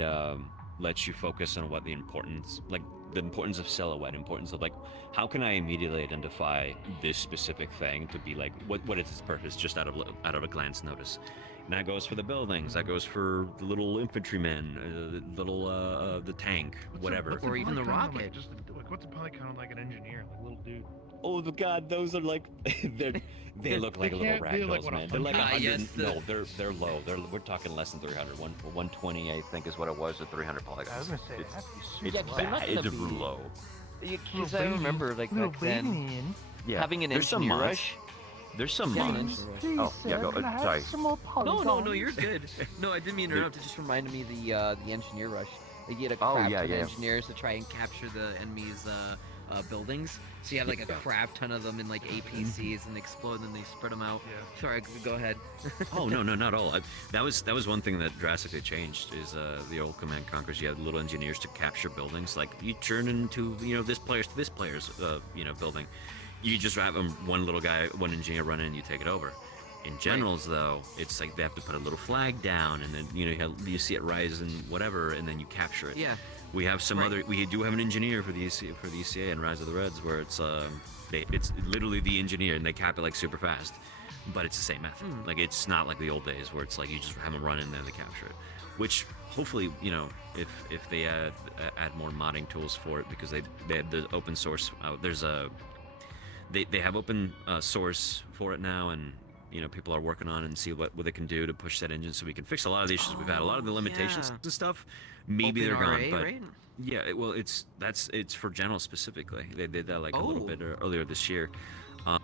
lets you focus on what the importance of silhouette, importance of like how can I immediately identify this specific thing to be like what is its purpose just out of a glance notice. And that goes for the buildings, that goes for the little infantrymen, the tank, whatever. Or even the poly count on, rocket. Like, just like what's a poly count on like an engineer, like little dude? Oh God, those are like they look like little they're like, ragdolls, what, man. They're like 100? 100. yes, No, they're low. We're talking less than 300. 120, I think, is what it was at 300 polygons. I was gonna say, It's that'd be it's super Yeah, 'cause they're low. not bad. gonna It's be- real low. Because Little I remember, babies, like, little back then, baby. Yeah, having an there's some engineer mods. rush. There's some Yeah, mods. engineer rush. Please, Oh, yeah, sir, go- can I have sorry. some more No, polygons? you're good. No, I didn't mean to There- interrupt. It just reminded me of the engineer rush. Like, you had a Oh, crap yeah, ton of yeah. engineers to try And capture the enemy's buildings. So you have like a Yeah. crap ton of them in like APCs and they explode and then they spread them out. Yeah. Sorry, go ahead. Oh no, not all. That was one thing that drastically changed. Is the old Command Conquers? You had little engineers to capture buildings. Like you turn into this player's to this player's building. You just have one little guy, one engineer run in, and you take it over. In generals, though, it's like they have to put a little flag down, and then you see it rise and whatever, and then you capture it. Yeah. We have some Right. other. We do have an engineer for the ECA and Rise of the Reds, where it's literally the engineer, and they cap it like super fast. But it's the same method. Like it's not like the old days where it's like you just have them run in there and they capture it. Which hopefully, if they add more modding tools for it, because they have the open source out. There's they have open source for it now, and people are working on it and see what they can do to push that engine so we can fix a lot of the issues we've had. A lot of the limitations yeah. and stuff. Maybe Open they're gone, RA, but right? yeah, it's for general specifically. They did that like a little bit earlier this year.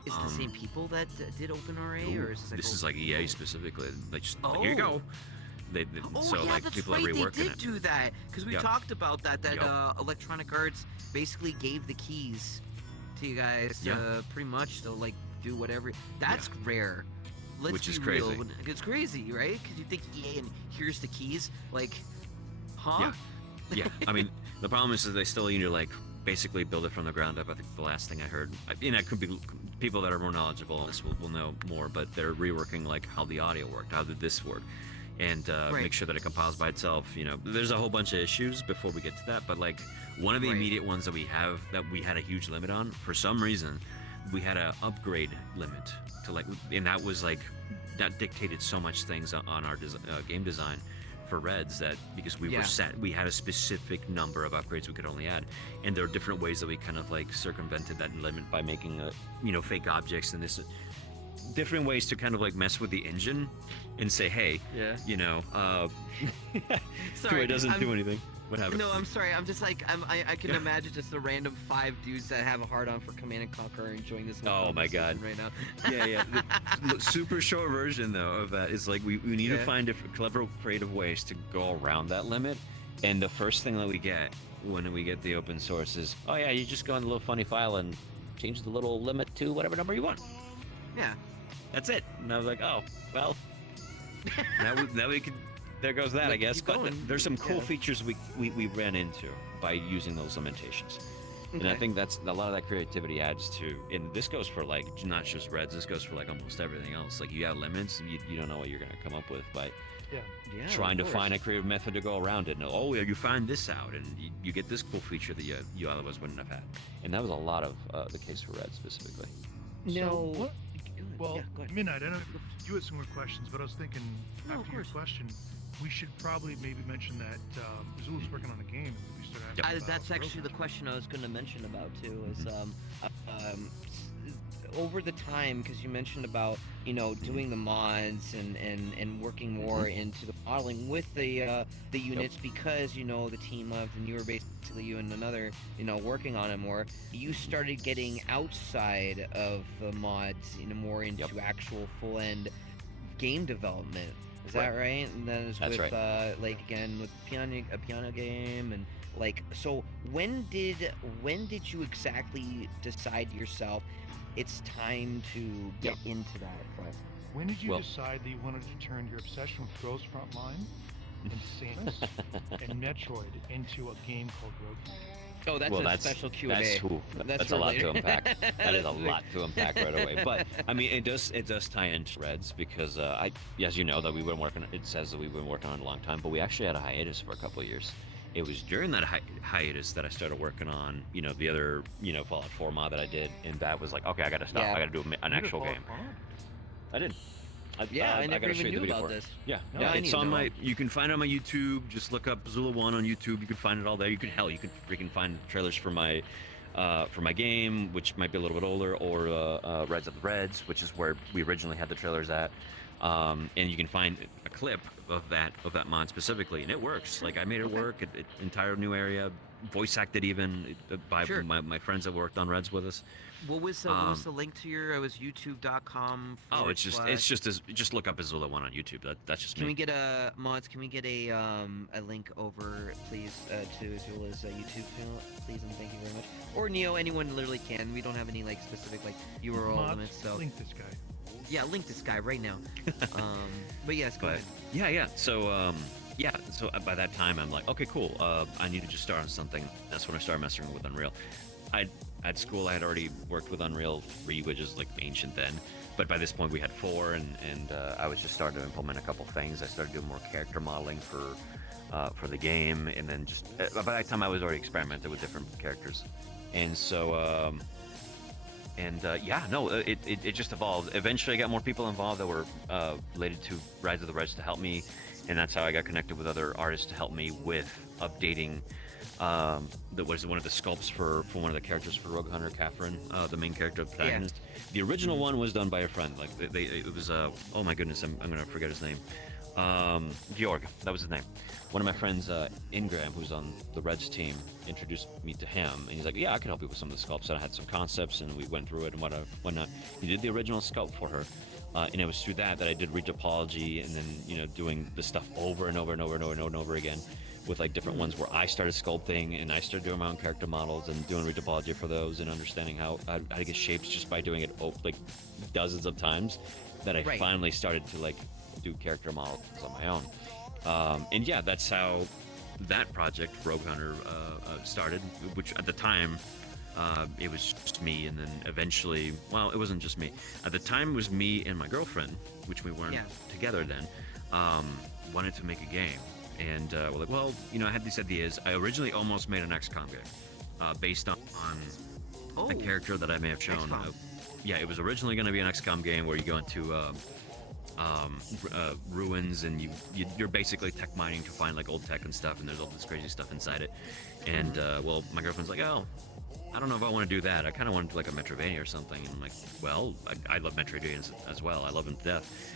Is it the same people that did OpenRA, or is This is like EA specifically. Like, just, Oh. here you go. Oh So yeah, like that's people right. are reworking They did it. do that because we Yep. talked about that. That Yep. Electronic Arts basically gave the keys to you guys to Yeah. pretty much to like do whatever. That's rare. Let's Which is be real. crazy. It's crazy, right? Because you think EA and here's the keys, like, huh? Yeah. I mean, the problem is that they still need to like basically build it from the ground up. I think the last thing I heard, it could be people that are more knowledgeable on this will know more, but they're reworking like how the audio worked, how did this work, and Right. make sure that it compiles by itself. There's a whole bunch of issues before we get to that, but like one of the Right. immediate ones that we had a huge limit on for some reason. We had a upgrade limit to like, and that was like that dictated so much things on our game design for Reds, that because we Yeah. were set, we had a specific number of upgrades we could only add, and there are different ways that we kind of like circumvented that limit by making fake objects and this different ways to kind of like mess with the engine and say, hey, Yeah. so it doesn't do anything. What happened? No, I'm sorry. I'm just like I can imagine just the random 5 dudes that have a hard on for Command and Conquer enjoying this. whole Oh my God. conversation right now. Yeah. The super short version though of that is like we need to Yeah. find clever, creative ways to go around that limit. And the first thing that we get when we get the open source is, oh yeah, you just go in the little funny file and change the little limit to whatever number you want. Yeah. That's it. And I was like, oh well. now we can. There goes that, Like, I guess. keep But going. there's some cool Yeah. features we ran into by using those limitations. And I Okay. think that's a lot of that creativity adds to, and this goes for like not just Reds, this goes for like almost everything else. Like you have limits, and you don't know what you're gonna come up with by Yeah. Yeah. trying to of find a course. creative method to go around it. And oh yeah, you find this out, and you get this cool feature that you otherwise wouldn't have had. And that was a lot of the case for Reds specifically. No. So what? Well, yeah, go ahead. Midnight, I know you had some more questions, but I was thinking No, of after your course. question, we should probably maybe mention that Zula's working on a game. And we started asking about That's actually the Rogue. question I was going to mention about too. Is over the time, because you mentioned about doing the mods and working more into the modeling with the units, because the team of, and you were basically you and another working on it more. You started getting outside of the mods, more into Yep. actual full end game development. Is that right? And then it's That's with right. like again with a piano game, and like, so when did you exactly decide yourself it's time to get into that front? When did you Well- decide that you wanted to turn your obsession with Ghost Frontline and Samus and Metroid into a game called Rogue One? Oh, that's Well, a special Q&A. That's a lot to related. unpack. That is a lot to unpack right away. But I mean, it does tie into Reds because as you know, that we've been working. It says that we've been working on it a long time, but we actually had a hiatus for a couple of years. It was during that hiatus that I started working on, the other, Fallout 4 mod that I did, and that was like, okay, I got to stop. Yeah. I got to do an You did actual Fallout game. 5? I did. Yeah, I never gotta show even you the knew video about for it. this. Yeah, No, yeah, I it's need on to my. know. You can find it on my YouTube. Just look up EzulaOne on YouTube. You can find it all there. You can freaking find trailers for my for my game, which might be a little bit older, or Reds of the Reds, which is where we originally had the trailers at. And you can find a clip of that mod specifically, and it works. Like I made it work. Entire new area, voice acted even by my friends that worked on Reds with us. What was the link to your? It was youtube.com. Oh, it's just look up EzulaOne on YouTube. That's just me. Can we get a mods? Can we get a link over, please, to Ezula's YouTube channel, please, and thank you very much. Or Neo, anyone literally can. We don't have any like specific like URL Mods, limits. So link this guy. Yeah, link this guy right now. but yes, go ahead. Yeah. So so by that time I'm like, okay, cool. I need to just start on something. That's when I started messing with Unreal. At school I had already worked with Unreal 3, which is like ancient then. But by this point we had 4, and I was just starting to implement a couple things. I started doing more character modeling for the game, and then just by that time I was already experimenting with different characters, and so. It just evolved. Eventually, I got more people involved that were related to Rise of the Reds to help me, and that's how I got connected with other artists to help me with updating. That was one of the sculpts for one of the characters for Rogue Hunter, Catherine, the main character of protagonist. Yeah. The original one was done by a friend. Like it was oh my goodness, I'm gonna forget his name. Georg, that was his name. One of my friends, Ingram, who's on the Reds team, introduced me to him, and he's like, "Yeah, I can help you with some of the sculpts." And I had some concepts, and we went through it and whatnot. He did the original sculpt for her, and it was through that I did retopology, and then doing the stuff over and over and over and over and over, and over again, with like different ones where I started sculpting and I started doing my own character models and doing retopology for those, and understanding how to get shapes just by doing it like dozens of times. That I finally started to like do character models on my own. And yeah, that's how that project, Rogue Hunter, started, which at the time, it was just me, and then eventually, well, it wasn't just me. At the time, it was me and my girlfriend, which we weren't together then, wanted to make a game. And we're like, well, I had these ideas. I originally almost made an XCOM game, based on a character that I may have shown. Yeah, it was originally going to be an XCOM game where you go into ruins, and you're basically tech mining to find like old tech and stuff, and there's all this crazy stuff inside it. And well, my girlfriend's like, oh, I don't know if I want to do that. I kind of want to do like a Metroidvania or something. And I'm like, well, I love Metroidvanias as well. I love them to death.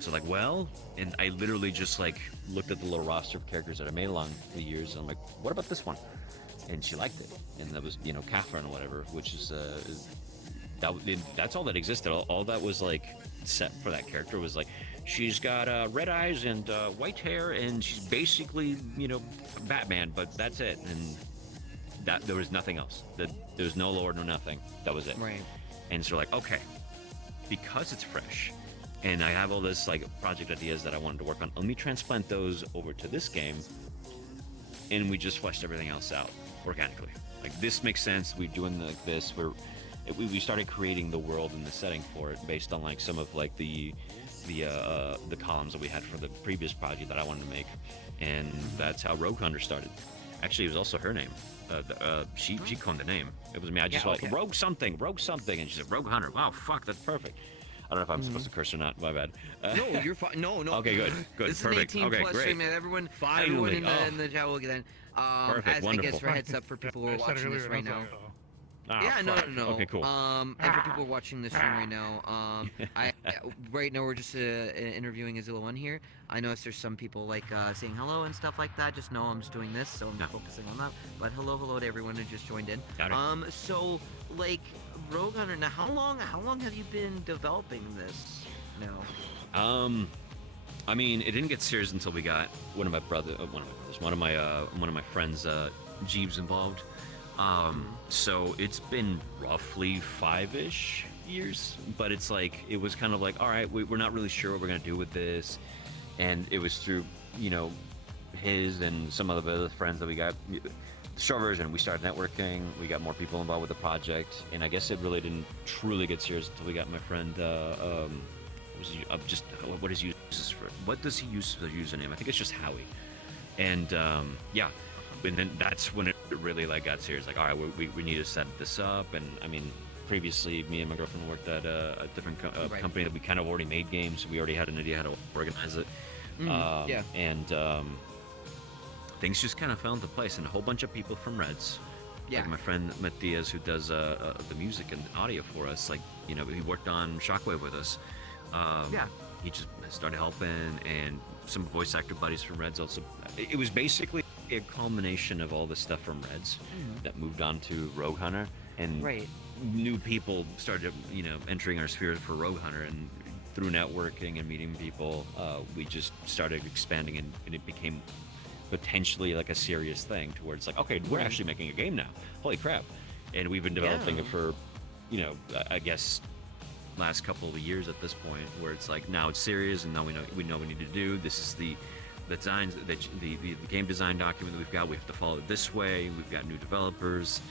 So like, well, and I literally just like looked at the little roster of characters that I made along the years, and I'm like, what about this one? And she liked it, and that was Catherine or whatever, which is that's all that existed. All that was like set for that character was like, she's got red eyes and white hair, and she's basically Batman, but that's it. And that there was nothing else. There was no lore, no nothing. That was it. Right. And so like, okay, because it's fresh, and I have all this like project ideas that I wanted to work on, let me transplant those over to this game, and we just fleshed everything else out organically. Like, this makes sense. We're doing like this. We started creating the world and the setting for it based on like some of like the columns that we had for the previous project that I wanted to make, and that's how Rogue Hunter started. Actually, it was also her name. She coined the name. It was me. I just like Rogue something, and she said Rogue Hunter. Wow, fuck, that's perfect. I don't know if I'm supposed to curse or not. My bad. No, you're fine. No. Okay, good. This Perfect. is an 18 Okay, plus great. stream, man. Everyone Finally. in the chat will get in. Perfect. As, Wonderful. I guess for heads up for people who are watching this right now. No. Okay, cool. And for people watching this stream right now, right now we're just interviewing EzulaOne here. I notice there's some people like saying hello and stuff like that. Just know I'm just doing this, so I'm focusing on that. But hello to everyone who just joined in. So like Rogue Hunter. Now, how long have you been developing this now? I mean, it didn't get serious until we got one of my friends, Jeeves, involved. So it's been roughly 5-ish years, but it's like, it was kind of like, all right, we're not really sure what we're gonna do with this, and it was through his and some of the other friends that we got. The short version, we started networking, we got more people involved with the project, and I guess it really didn't truly get serious until we got my friend, what does he use as a username? I think it's just Howie. And and then that's when it really like got serious. Like, all right, we need to set this up. And I mean, previously me and my girlfriend worked at a different company that we kind of already made games, so we already had an idea how to organize it. And things just kind of fell into place, and a whole bunch of people from Reds Yeah. Like my friend Matthias, who does the music and audio for us, like, you know, he worked on Shockwave with us. Yeah. He just started helping, and some voice actor buddies from Reds also. It was basically a culmination of all the stuff from Reds that moved on to Rogue Hunter, and Right. new people started, you know, entering our sphere for Rogue Hunter, and through networking and meeting people, we just started expanding, and it became potentially like a serious thing towards like, okay, we're actually making a game now. Holy crap. And we've been developing it for, you know, I guess last couple of years at this point, where it's like, now it's serious, and now we know what we need to do. This is the designs, the game design document that we've got. We have to follow it this way. We've got new developers,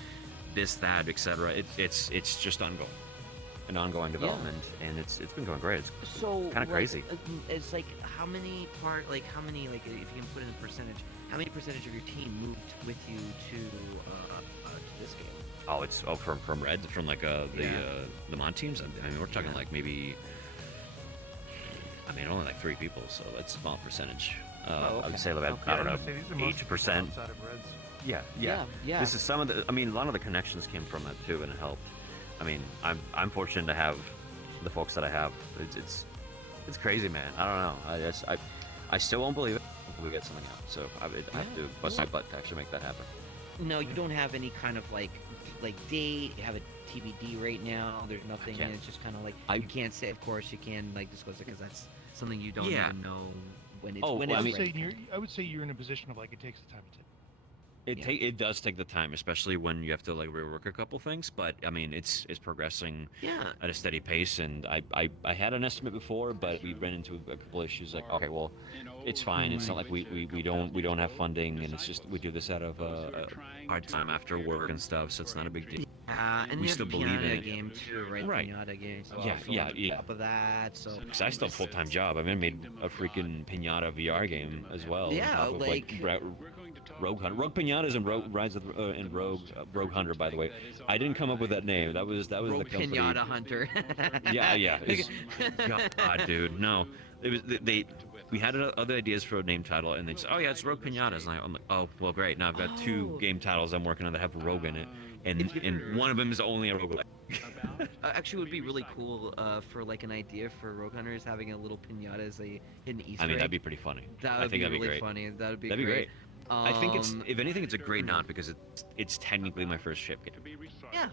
this, that, etc. It's just ongoing development, and it's been going great. It's So kind of crazy. It's like how many like if you can put in a percentage, how many percentage of your team moved with you to this game? Oh, it's from Red, from like the mod teams. I mean, we're talking like maybe, I mean, only like 3 people, so that's a small percentage. I would say about, I don't know, 8%. Yeah. This is some of the. I mean, a lot of the connections came from that too, and it helped. I mean, I'm fortunate to have the folks that I have. It's crazy, man. I don't know. I still won't believe it until we get something out. So I have to bust my butt to actually make that happen. No, you don't have any kind of like date. You have a TBD right now. There's nothing. And it's just kind of like you can't say. Of course, you can like disclose it because that's something you don't even know when it's. I would say you're in a position of like it takes the time to take. It does take the time, especially when you have to like rework a couple things. But I mean, it's progressing at a steady pace. And I had an estimate before, but we ran into a couple issues. Like, okay, well, it's fine. It's not like we don't have funding, and it's just we do this out of a hard time after work and stuff. So it's not a big deal. And we still believe in it. Game too, right? Pinata game. Yeah. Top of that, so. Because I still have a full-time job. I mean, I made a freaking Pinata VR game as well. Yeah, on top of, Rogue Hunter, Rogue Pinatas, and Rogue Hunter. By the way, I didn't come up with that name. That was Rogue the company. Pinata Hunter. Yeah. God, dude, no. It was we had other ideas for a name title, and they said, "Oh yeah, it's Rogue Pinatas." And I'm like, "Oh well, great. Now I've got 2 game titles I'm working on that have Rogue in it, and one of them is only a roguelike." Actually, it would be really cool for like an idea for Rogue Hunters having a little pinata as a hidden Easter egg. I mean, that'd be pretty funny. That would be really funny. That would be great. I think if anything, it's a great nod because it's technically my first ship game. Yeah.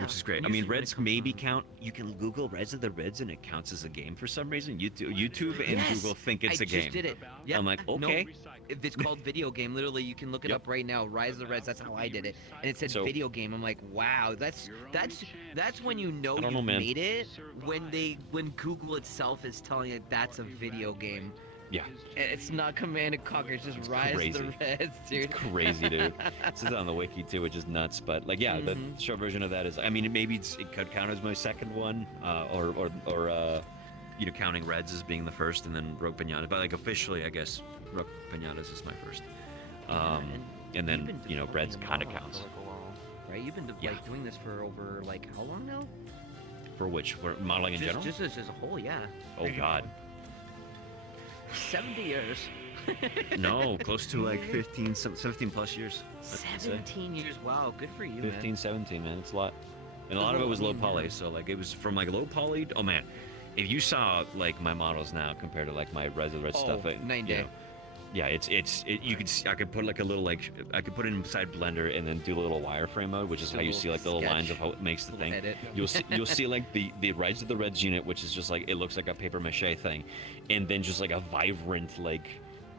Which is great. I mean, Reds maybe count. You can Google Reds of the Reds, and it counts as a game for some reason. YouTube and Google think it's a game. I just did it. Yep. I'm like, okay. No, it's called video game. Literally, you can look it up right now. Rise of the Reds. That's how I did it, and it said video game. I'm like, wow, that's when you know you made it. When Google itself is telling it that's a video game. Yeah. It's not Command and Conquer, it's just Rise of the Reds, dude. It's crazy, dude. It says on the wiki too, which is nuts. But like, yeah, the short version of that is, I mean, maybe it could count as my second one, or you know, counting Reds as being the first, and then Rogue Pinata. But like officially, I guess Rogue Pinatas is my first. And then you know, Reds kind of counts. Right? You've been like doing this for over like how long now? For which? For modeling in general? Just as a whole, yeah. Oh God. 70 years. No, close to like 17 plus years. 17 years, wow, good for you, 15, man. 17, man, it's a lot. And a lot of it was low poly, so like it was from like low poly. Oh man, if you saw like my models now compared to like my Res of the Red stuff, night and day. Yeah, you could see, I could put like a little like I could put it inside Blender and then do a little wireframe mode, which is how you see like the little lines of how it makes the thing. Edit. You'll see like the Rise of the Reds unit, which is just like it looks like a paper mache thing, and then just like a vibrant like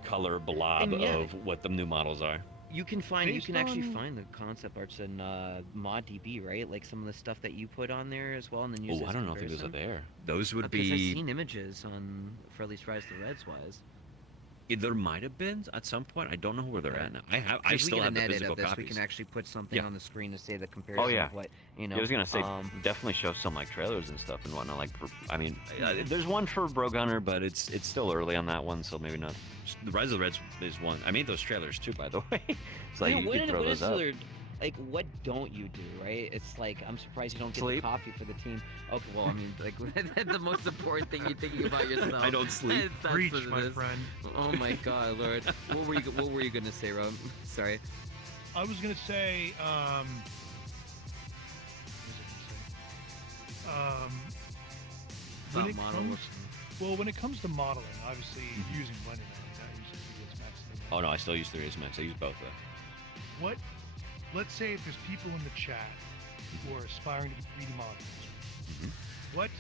color blob of what the new models are. You can actually find the concept arts in ModDB, right? Like some of the stuff that you put on there as well, and then use. I don't know if those are there. Those would be. Because I've seen images for at least Rise of the Reds wise. There might have been at some point. I don't know where they're at now. I still have the physical copies. We can actually put something on the screen to say the comparison of what you know. I was gonna say definitely show some like trailers and stuff and whatnot. Like I mean, there's one for Rogue Hunter, but it's still early on that one, so maybe not. The Rise of the Reds is one. I made those trailers too, by the way. So you can throw those up. Like, what don't you do, right? It's like, I'm surprised you don't get Sleep. the coffee for the team. Okay, well, I mean, like, the most important thing you're thinking about yourself. I don't sleep. Preach, my friend. Oh my God, Lord. What were you gonna say, Rob? Sorry. I was gonna say, when About it model comes, works. when it comes to modeling, obviously using Blender now, you're not using 3ds Max anymore. Oh no, I still use 3ds Max. I use both though. What? Let's say if there's people in the chat who are aspiring to be 3D modelers, Mhm. what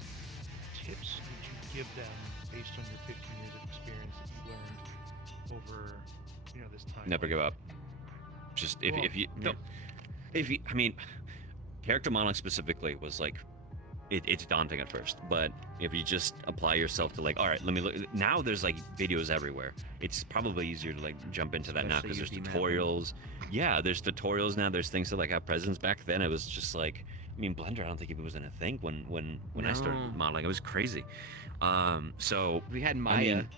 tips would you give them based on your 15 years of experience that you learned over, this time? Never give up. Just if Well, you don't, if you, I mean, character modeling specifically was like, it's daunting at first, but if you just apply yourself to like, all right, let me look. Now there's like videos everywhere. It's probably easier to like jump into that now because there's Especially UV mapping. tutorials. Yeah, there's tutorials now. There's things that like have presence. Back then it was just like, I mean, Blender. I don't think it was in a thing when I started No. modeling. It was crazy. So We had Maya. I mean,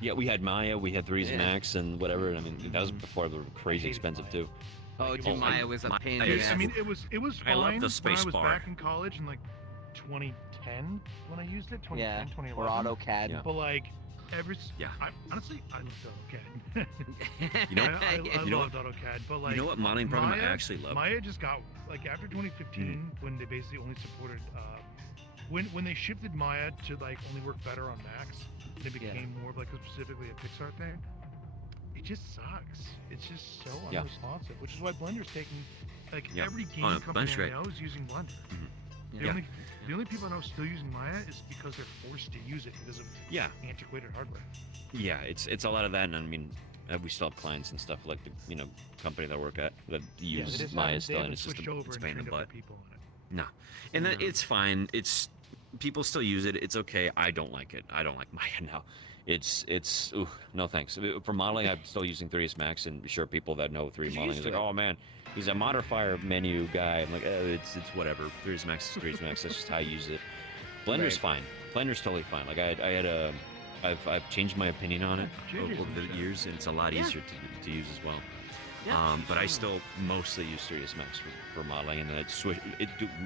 yeah, we had Maya, we had 3ds Yeah. Max and whatever. I mean, that was before they were crazy hated expensive Maya. too. Oh, dude, Oh, Maya was a Maya pain in is- the I ass. mean, it was fine I love the when space I was bar. back in college in like 2010 when I used it, 2010, Yeah, 2011. or AutoCAD. Yeah. But like, Yeah. Honestly, I loved AutoCAD. You know- I you know loved AutoCAD, but like, you know what modeling program I Maya- actually love? Maya just got like after 2015 when they basically only supported when they shifted Maya to like only work better on Macs, and it became more of like specifically a Pixar thing. It just sucks. It's just so Yeah. unresponsive, which is why Blender's taking like Yeah. every game Oh, no, company Blender's I great. know is using Blender. Yeah. The only people I know still using Maya is because they're forced to use it because of Yeah. antiquated hardware. Yeah, it's a lot of that, and I mean, we still have clients and stuff like the company that I work at that They use just Maya haven't- they still, and haven't it's just switched a, over it's a and pain in the trained up butt. their people on it. No, and Yeah. it's fine. It's people still use it. It's okay. I don't like it. I don't like Maya now. It's ooh, no thanks. For modeling, I'm still using 3ds Max, and sure, people that know 3D You modeling used is like, to it. oh man, he's a modifier menu guy. I'm like, it's whatever. 3ds Max is 3ds Max. That's just how I use it. Blender's fine. Blender's totally fine. Like I've changed my opinion on it Ginger's over the in chat. years, and it's a lot Yeah. easier to use as well. Yeah, But I she's still mostly use 3ds Max for modeling, and then I switch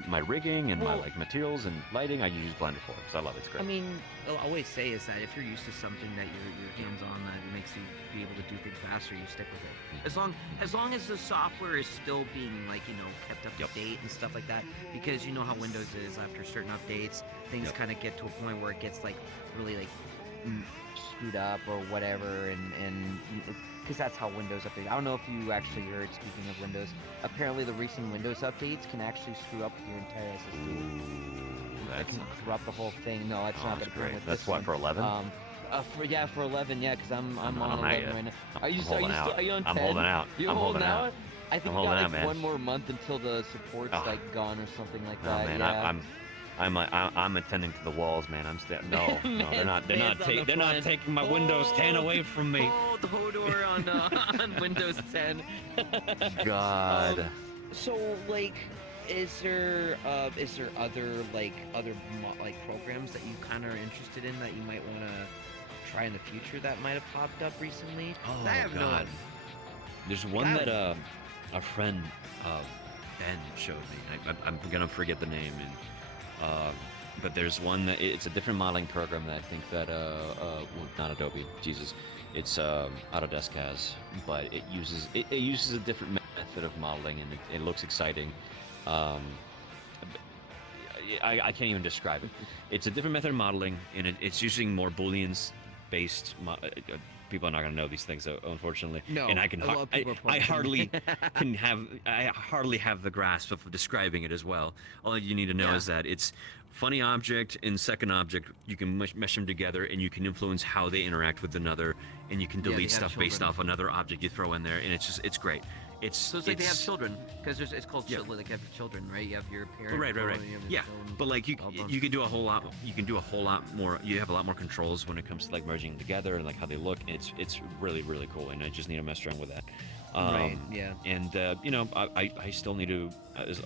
my rigging and my Well- like materials and lighting. I use Blender for because I love it. It's great. I mean, I always say is that if you're used to something that you're hands-on, that it makes you be able to do things faster, you stick with it. As long as the software is still being like kept up Yep. to date and stuff like that, because you know how Windows is after certain updates, things Yep. kind of get to a point where it gets like really like Screwed up or whatever, and because that's how Windows updates. I don't know if you actually heard. Speaking of Windows, apparently the recent Windows updates can actually screw up your entire SSD. Ooh, It that's can not corrupt the whole thing. No, it's Oh, not that's gonna happen great. with That's this what one. for 11. For 11, yeah, because I'm I'm on not 11 yet. right now. I'm Are you holding out. are you on 10? I'm holding out. You're I'm holding out? out. I think I'm you got holding like out, man. one more month until the support's Ah. like gone or something like No, that. man, yeah. I'm attending to the walls, man. No, they're not Man's on the they're not front. taking my Windows 10 Oh, away from me. Oh, the Hodor on on Windows 10. God. So like, is there other Programs that you kind of are interested in that you might want to try in the future that might have popped up recently? Oh I have no- God. There's one God. that a friend Ben showed me. I'm gonna forget the name, and but there's one that it's a different modeling program that I think that well, not Adobe, Jesus, it's Autodesk has, but it uses a different method of modeling, and it looks exciting. I can't even describe it. It's a different method of modeling, and it's using more Booleans based. People are not going to know these things, unfortunately. No, and I can. a lot of people are I probably- hardly I hardly have the grasp of describing it as well. All you need to know Yeah. is that it's funny object and second object. You can mesh them together, and you can influence how they interact with another, and you can Yeah, they delete have stuff based children. off another object you throw in there, and it's great. So it's like they have children, because it's called Yeah. children. Like you have children, right? You have your parent. Right. phone, and you have your Yeah, phone. but like you all done. can do a whole lot. You can do a whole lot more. You have a lot more controls when it comes to like merging them together and like how they look. It's really cool, and I just need to mess around with that. Right. Yeah. And I still need to.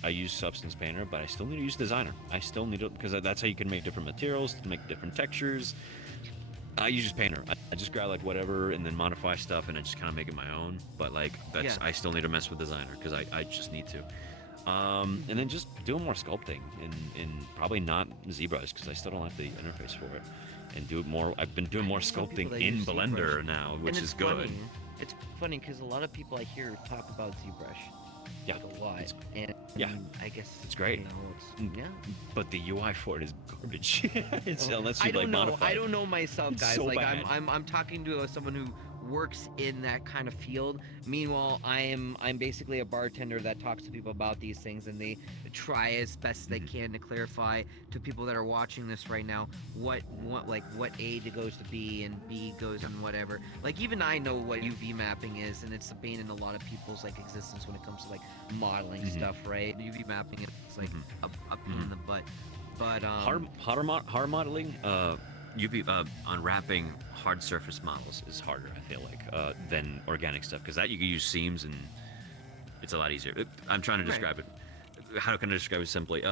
I use Substance Painter, but I still need to use Designer. I still need to, because that's how you can make different materials, to make different textures. I use Painter. I just grab like whatever and then modify stuff, and I just kind of make it my own. But like that's Yeah. I still need to mess with Designer because I just need to. And then just doing more sculpting and probably not ZBrush because I still don't have the interface for it. And do it more. I've been doing more Some people sculpting that in use Blender ZBrush. now, which And is it's good. funny. it's funny because a lot of people I hear talk about ZBrush Yeah, like a lot, it's- and yeah, I guess it's great. You know, it's, yeah. But the UI for it is garbage. It's Oh, unless you I don't like know. modify. I it. don't know myself, It's guys. so Like bad. I'm talking to someone who works in that kind of field. Meanwhile, I'm basically a bartender that talks to people about these things, and they try as best they Mhm. can to clarify to people that are watching this right now what what A goes to B and B goes in whatever. Like even I know what UV mapping is, and it's a bane in a lot of people's like existence when it comes to like modeling Mhm. stuff, right? UV mapping is like Mhm. a pain in the butt. But Hard modeling, unwrapping hard surface models is harder. I feel like than organic stuff because that you can use seams and it's a lot easier. I'm trying to Right. describe it. How can I describe it simply?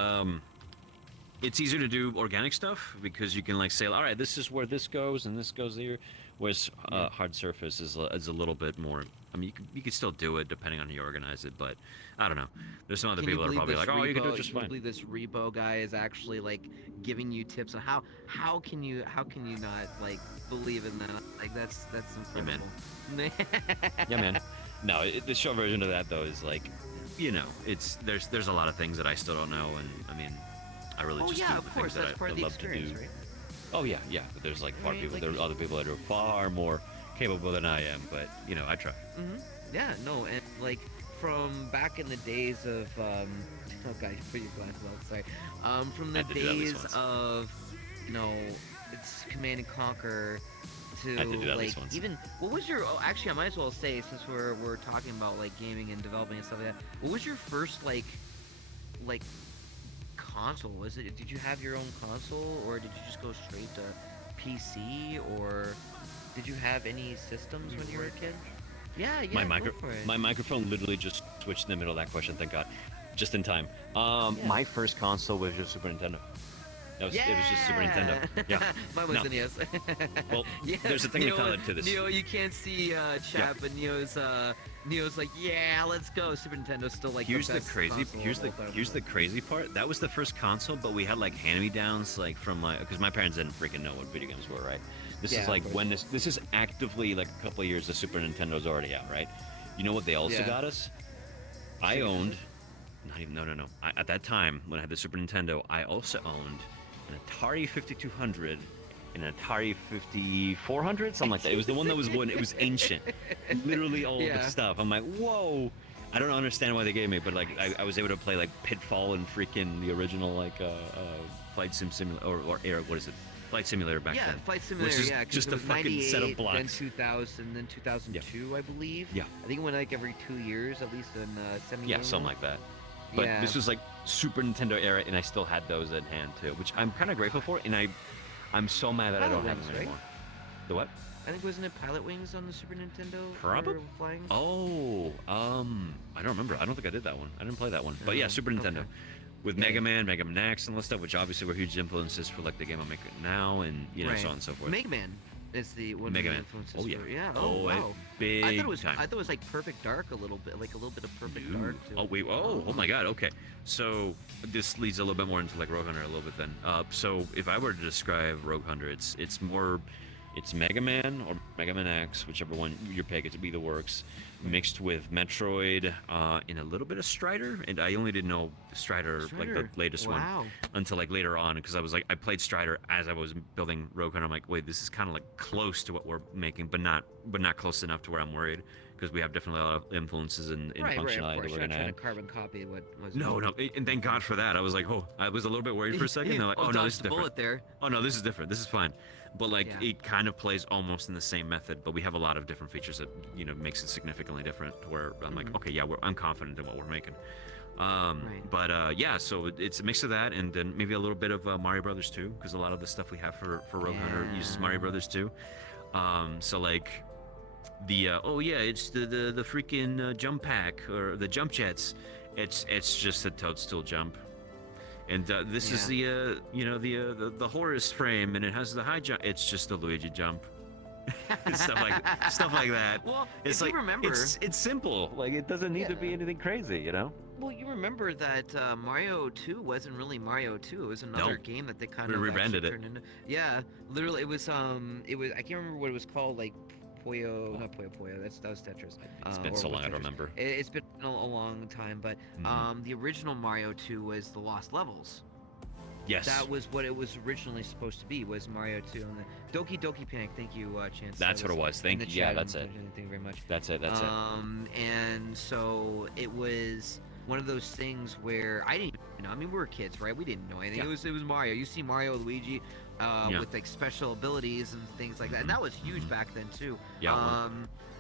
It's easier to do organic stuff because you can like say, all right, this is where this goes and this goes there. Whereas hard surface is a little bit more. I mean, you can still do it depending on how you organize it, but I don't know. There's some other Can you people that are believe probably this like, oh, you can do it just Can you fine. believe this repo guy is actually like giving you tips on how can you not like believe in that? Like that's Yeah, man. incredible. Yeah, man. No, the short version of that though is like, you know, it's there's a lot of things that I still don't know, and I mean, I really Oh just yeah, do of the course, things that's that part I of the love to do. experience, right? Oh yeah, yeah. But there's like far Right, people. like- There are other people that are far more capable than I am, but you know, I try. Yeah, no, and like from back in the days of oh gosh, put your glasses on, sorry. From the Had to do that at least days once. of you know, it's Command and Conquer to Had to do that at like least once. even what was your actually I might as well say since we're talking about like gaming and developing and stuff like that, what was your first like console? Was it did you have your own console or did you just go straight to PC or did you have any systems when you were a kid? Yeah, yeah. Go for it. My microphone literally just switched in the middle of that question. Thank God, just in time. Yeah. My first console was just Super Nintendo. It was just Super Nintendo. Yeah. Mine was No. NES. Well, yeah. there's a technicality to this. Neo, you can't see chat, but Neo's like, yeah, let's go. Super Nintendo's still like Here's the the best crazy console here's of the all time. here's the crazy part. That was the first console, but we had like hand-me-downs like from like because my parents didn't freaking know what video games were, right? This Yeah, is of like course. when this is actively like a couple of years the Super Nintendo's already out, right? You know what they also Yeah. got us? I Sega owned Genesis? not even no. At that time when I had the Super Nintendo, I also owned an Atari 5200 and an Atari 5400, something like that. It was the one that was it was ancient, literally all of Yeah. the stuff. I'm like, whoa. I don't understand why they gave me, but like I was able to play like Pitfall and freaking the original like Flight Simulator or Air, what is it? Flight Simulator back Yeah, then. Flight Simulator. is Yeah, 'cause just it a was fucking set of 98, blocks. Then 2000, then 2002, I believe. Yeah. I think it went like every 2 years, at least in semi. Yeah, something like that. But yeah. this was like Super Nintendo era, and I still had those at hand too, which I'm kind of grateful for. And I'm so mad that I don't have Pilot them Wings, right? anymore. The what? I think wasn't it Pilot Wings on the Super Nintendo? Probably. for Flying. Oh, I don't remember. I don't think I did that one. I didn't play that one. But yeah, Oh, Super Nintendo. okay. With Yeah. Mega Man X, and all that stuff, which obviously were huge influences for like the game I'm making now, and you know, Right. so on and so forth. Mega Man is the one Mega of Man. the influences. Oh, yeah. For, yeah. Oh, wow. Big I thought it was. time. I thought it was like Perfect Dark a little bit, like a little bit of Perfect Ooh. Dark too. Oh wait. Oh my God. Okay. So this leads a little bit more into like Rogue Hunter a little bit then. So if I were to describe Rogue Hunter, it's Mega Man or Mega Man X, whichever one your pick. It either works. Mixed with Metroid, and a little bit of Strider, and I only didn't know Strider, like the Strider. latest one Wow. until like later on because I was like I played Strider as I was building Rogue Hunter. I'm like, wait, this is kind of like close to what we're making, but not close enough to where I'm worried because we have definitely a lot of influences in Right, functionality of that course. we're You're gonna not trying add. to carbon copy what was. No, and thank God for that. I was like, oh, I was a little bit worried for a second. They're like, oh no, this is dodged the different. bullet there. Oh no, this is different. This is fine. But like Yeah. it kind of plays almost in the same method, but we have a lot of different features that makes it significantly different. Where I'm like, Mhm. okay, yeah, I'm confident in what we're making. Right. But yeah, so it's a mix of that, and then maybe a little bit of Mario Brothers 2, because a lot of the stuff we have for Rogue Hunter uses Yeah. Mario Brothers 2. So like the it's the freaking jump pack or the jump jets. It's just a toadstool jump. And this is the the Horus frame, and it has the high jump. It's just a Luigi jump. stuff like that. Well, It's if like you remember, it's simple. Like it doesn't need to be Yeah. anything crazy, you know. well, you remember that Mario 2 wasn't really Mario 2. It was another No. game that they kind We of rebranded actually it. turned into. Yeah, literally, it was I can't remember what it was called. Like Puyo, not Puyo Puyo. That was Tetris. It's been or so was long, I don't Tetris. remember. It's been a long time, but the original Mario 2 was the Lost Levels. Yes. That was what it was originally supposed to be. Was Mario 2 and the Doki Doki Panic. Thank you, Chance. That's what it was. Thank you. Yeah, that's it. Thank you very much. That's it. And so it was one of those things where I didn't know. I mean, we were kids, right? We didn't know anything. Yeah. It was Mario. You see Mario, Luigi, with like special abilities and things like that, and that was huge back then too. Yeah.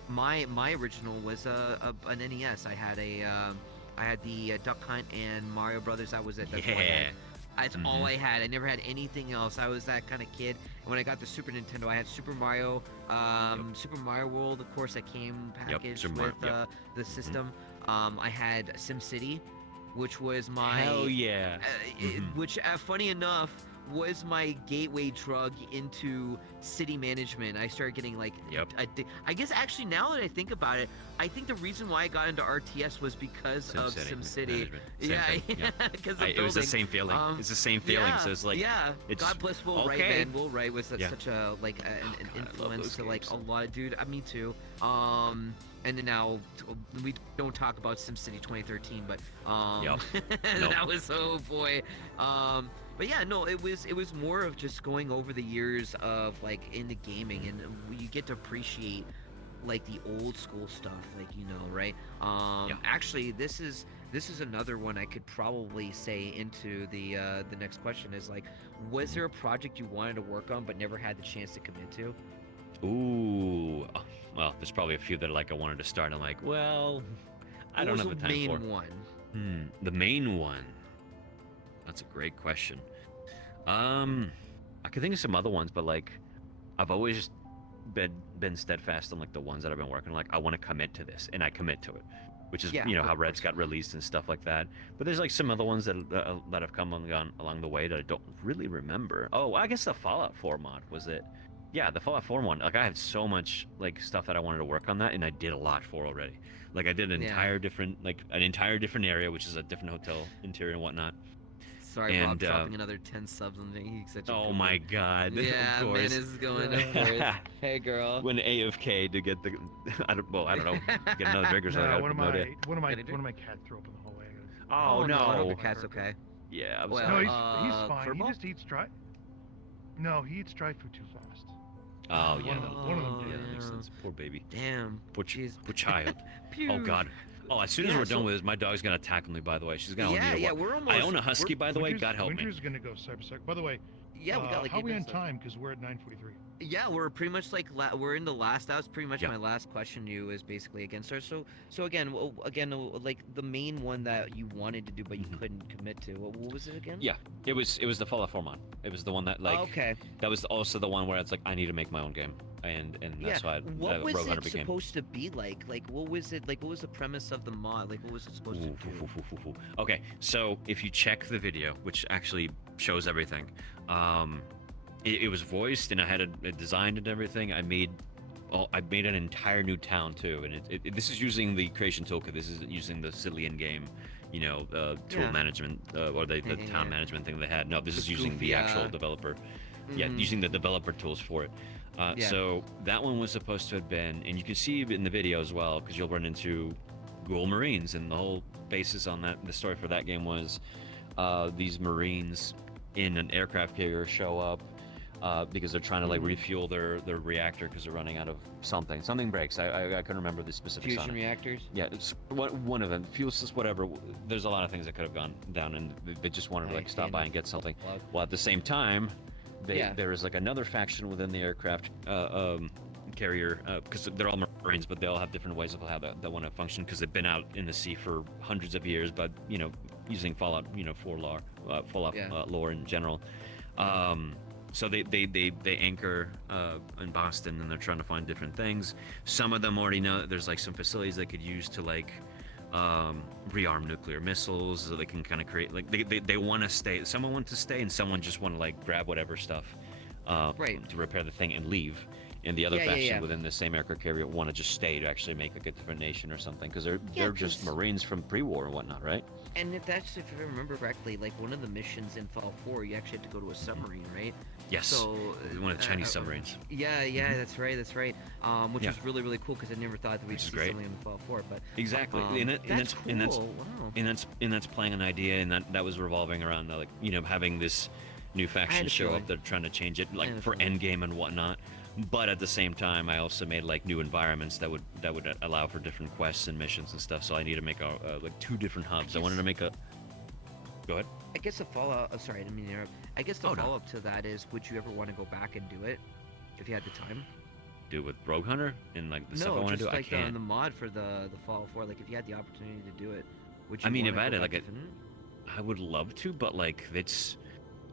My original was an NES. I had the Duck Hunt and Mario Brothers. That was it. That's all I had. That's all I had. I never had anything else. I was that kind of kid. And when I got the Super Nintendo, I had Super Mario, Super Mario World, of course, that came packaged with the system. I had SimCity, which was my Hell yeah. Which, funny enough, was my gateway drug into city management. I started getting like, I guess actually now that I think about it, I think the reason why I got into RTS was because of SimCity. Yeah, because it was the same feeling. It's the same feeling. So it's like, it's, God bless Will Wright, man. Will Wright was such a like an influence to like a lot of dude. Me too. And then now we don't talk about SimCity 2013, but that was boy. But yeah, no, it was more of just going over the years of like in the gaming, and you get to appreciate like the old school stuff, like right? Actually, this is another one I could probably say into the next question is like, was there a project you wanted to work on but never had the chance to commit to? Ooh, well, there's probably a few that like I wanted to start. I'm like, well, I don't have the time for. The main one? The main one. That's a great question. I could think of some other ones, but like, I've always just been steadfast on like the ones that I've been working on. Like, I want to commit to this, and I commit to it, which is how Reds got released and stuff like that. But there's like some other ones that have come along the way that I don't really remember. Oh, I guess the Fallout 4 mod was it. Yeah, the Fallout 4 one. Like, I had so much like stuff that I wanted to work on that, and I did a lot for already. Like, I did an entire different area, which is a different hotel interior and whatnot. Sorry, Rob, dropping another 10 subs on the Oh my god. Yeah, man, this is going up. Hey, girl. When AFK to get the, I don't know, get another drink or something. One of my cats threw up in the hallway. Oh no. I hope the cat's okay. Yeah. No, he's fine. He just eats dry. No, he eats dry food too fast. Oh yeah. One of them did. Yeah, that makes sense. Poor baby. Damn. Poor child. Oh god. Oh, as soon as we're done with this, my dog's gonna tackle me. By the way, she's gonna. We're almost. I own a husky, by the way. God help me. Winter's gonna go cybersec. By the way. Yeah, we got like. How are we on time? Because we're at 9:43. Yeah, we're pretty much like we're in the last. That was pretty much my last question to you is basically against her. So again, like the main one that you wanted to do but you couldn't commit to. What was it again? Yeah, it was the Fallout 4 mod. It was the one that like. Okay. That was also the one where it's like I need to make my own game, and that's why what was Rogue it supposed to be like? Like what was it like? What was the premise of the mod? Like what was it supposed to do? Okay, so if you check the video, which actually shows everything, it was voiced and I had it designed and everything. I made an entire new town too, and this is using the creation toolkit. This is using the Cillian game, tool management or the town management thing they had. No, this is using the actual developer. Yeah, using the developer tools for it. So that one was supposed to have been, and you can see in the video as well, because you'll run into Ghoul Marines, and the whole basis on that, the story for that game was these Marines in an aircraft carrier show up because they're trying to like refuel their reactor because they're running out of something. Something breaks. I couldn't remember the specifics. Fusion reactors? Yeah, it's one of them. Fuel systems, whatever. There's a lot of things that could have gone down, and they just wanted to like stop by and get something. Well, at the same time, there is like another faction within the aircraft carrier, because they're all Marines, but they all have different ways of how that want to function because they've been out in the sea for hundreds of years, but using Fallout 4 lore, Fallout lore in general. So they anchor in Boston, and they're trying to find different things. Some of them already know that there's like some facilities they could use to like rearm nuclear missiles, so they can kind of create like they want to stay. Someone wants to stay, and someone just want to like grab whatever stuff to repair the thing and leave. and the other Yeah, yeah, faction yeah. within the same aircraft carrier want to just stay to actually make like a different nation or something, because they're just 'cause- Marines from pre-war and whatnot, right? And if I remember correctly, like one of the missions in Fallout 4, you actually had to go to a submarine, right? Yes. So One of the Chinese submarines. Yeah, that's right, that's right. Which Yeah. was really, really cool because I never thought that we'd Which is see great. something in Fallout 4. But Exactly. that's cool. Wow. And that's playing an idea, and that was revolving around like having this new faction a show feeling. up. They're trying to change it had like a for feeling. endgame and whatnot. But at the same time, I also made like new environments that would allow for different quests and missions and stuff. So I need to make like 2 different hubs. I wanted to make a. Go ahead. I guess the follow-up. Oh, sorry, I didn't mean to interrupt. I guess the Oh, no. follow-up to that is, would you ever want to go back and do it if you had the time? Do it with Rogue Hunter and like the stuff I No, want to just do. I like can't. the mod for the Fallout 4. Like if you had the opportunity to do it, would you? I mean, wanna if I had go it, like back a- to finish? I would love to, but like it's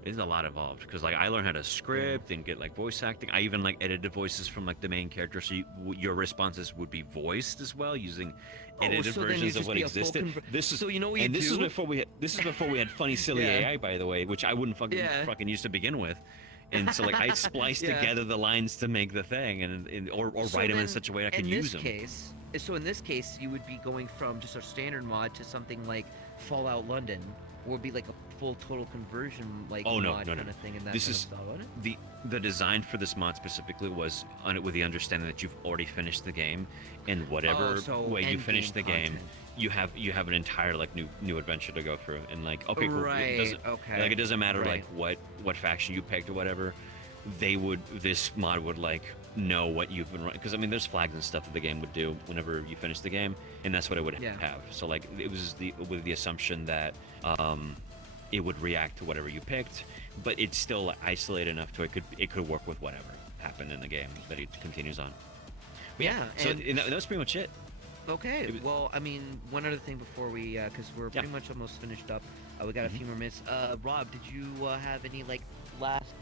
a lot involved because like I learned how to script and get like voice acting. I even like edited voices from like the main character, so your responses would be voiced as well using edited so then you'd versions of just what be a full existed. This is So you know what you and this do? is before we had funny silly Yeah. AI, by the way, which I wouldn't fucking use to begin with. And so like I spliced Yeah. together the lines to make the thing, or So write them in then, such a way I in could this use them. in this case, you would be going from just a standard mod to something like Fallout London, or would be like a full total conversion like Oh, no, mod no, no. kind of thing in that This kind is- of style, wouldn't it? The design for this mod specifically was on it with the understanding that you've already finished the game, and whatever Oh, so way you end finish the game game, content. you have an entire like new adventure to go through, and like okay, cool. Right. It doesn't Okay. like it doesn't matter Right. like what faction you picked or whatever. This mod would like know what you've been running, because I mean there's flags and stuff that the game would do whenever you finish the game, and that's what it would Yeah. have. So like it was with the assumption that it would react to whatever you picked, but it's still isolated enough to it could work with whatever happened in the game that it continues on. But Yeah, so and- that was pretty much it. Okay. It was- Well, I mean, one other thing before we, because we're Yeah. pretty much almost finished up. We got a Mhm. few more minutes. Rob, did you have any like last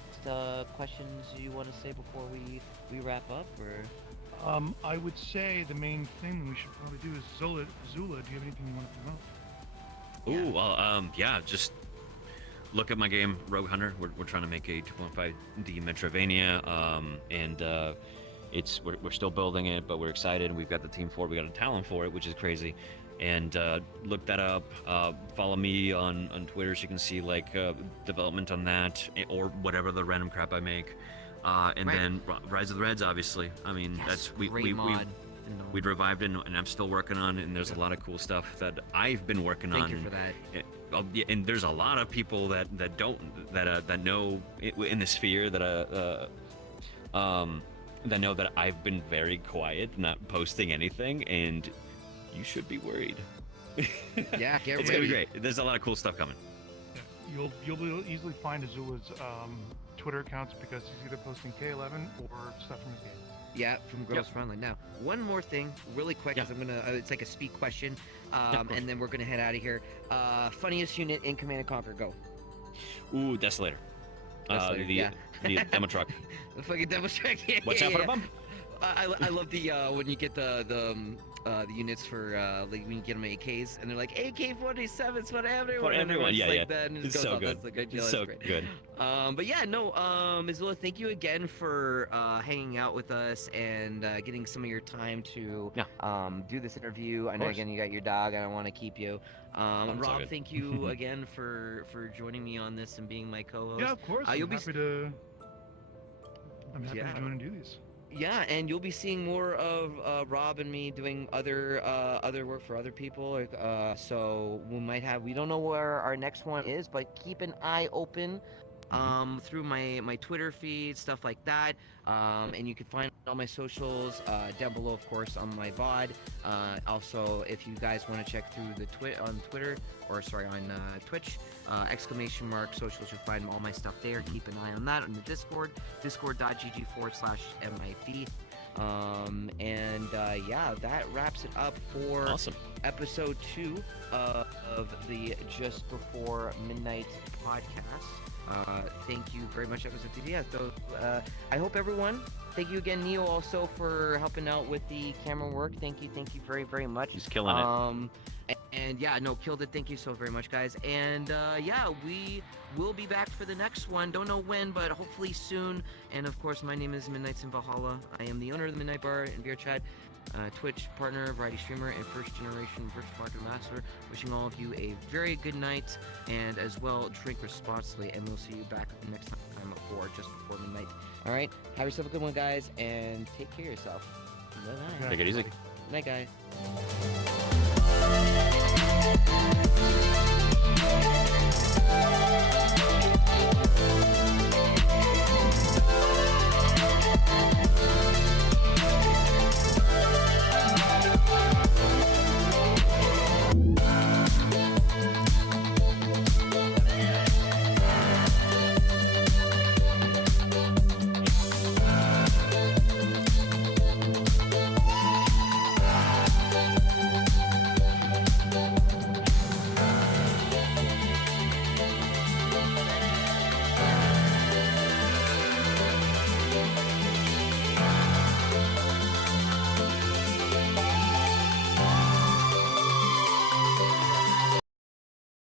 questions you want to say before we wrap up, or? I would say the main thing that we should probably do is Zula. Do you have anything you want to promote? Ooh, well, yeah, just look at my game, Rogue Hunter. We're trying to make a 2.5D Metrovania, and we're still building it, but we're excited, and we've got the team for it. We got a talent for it, which is crazy. And look that up. Follow me on Twitter so you can see like development on that or whatever the random crap I make. And Right. then Rise of the Reds, obviously. I mean, Yes, that's great mod. No. we'd revived it, and I'm still working on it. And there's a lot of cool stuff that I've been working Thank on. you for that. Yeah, and there's a lot of people that know in the sphere that know that I've been very quiet, not posting anything, and you should be worried. Yeah, get It's gonna be ready. great. There's a lot of cool stuff coming. Yeah, you'll be able to easily find Azula's Twitter accounts because he's either posting K11 or stuff from his game. Yeah, from Girls Frontline. Now, one more thing, really quick, because I'm gonna. It's like a speed question, of course. and then we're gonna head out of here. Funniest unit in Command and Conquer, go. Ooh, Desolator. Desolator, yeah. The demo truck. The fucking demo track. Yeah, Watch out for the bump. I love the when you get the units for like when you get them AKs and they're like AK-47s for everyone. For and everyone, everyone's yeah, like yeah. That, and it It's goes so off. good. That's the good. Yeah, It's that's so great. good. But yeah, no, Azula, thank you again for hanging out with us and getting some of your time to do this interview. I know course. again you got your dog. I don't want to keep you. it's all Rob, good. thank you again for joining me on this and being my co-host. Yeah, of course. you'll I'm be happy to. I'm happy Yeah. to join and do these. Yeah, and you'll be seeing more of Rob and me doing other work for other people. Like, so we don't know where our next one is, but keep an eye open through my Twitter feed, stuff like that. And you can find all my socials down below, of course, on my VOD. Also, if you guys want to check through the on Twitter, or sorry, on Twitch, / socials, you'll find all my stuff there. Keep an eye on that on the Discord, discord.gg/MIP. Yeah, that wraps it up for Awesome. episode 2 of the Just Before Midnight podcast. Thank you very much, episode 2. Yeah, so I hope everyone. Thank you again, Neo, also for helping out with the camera work. Thank you very, very much. He's killing it. And yeah, no, killed it. Thank you so very much, guys. And yeah, we will be back for the next one. Don't know when, but hopefully soon. And of course, my name is Midnights in Valhalla. I am the owner of the Midnight Bar and Beer Chat, Twitch partner, variety streamer, and first generation virtual market master. Wishing all of you a very good night, and as well, drink responsibly. And we'll see you back next time just before midnight. All right, have yourself a good one, guys, and take care of yourself. Bye-bye. Take it easy. Night, guys.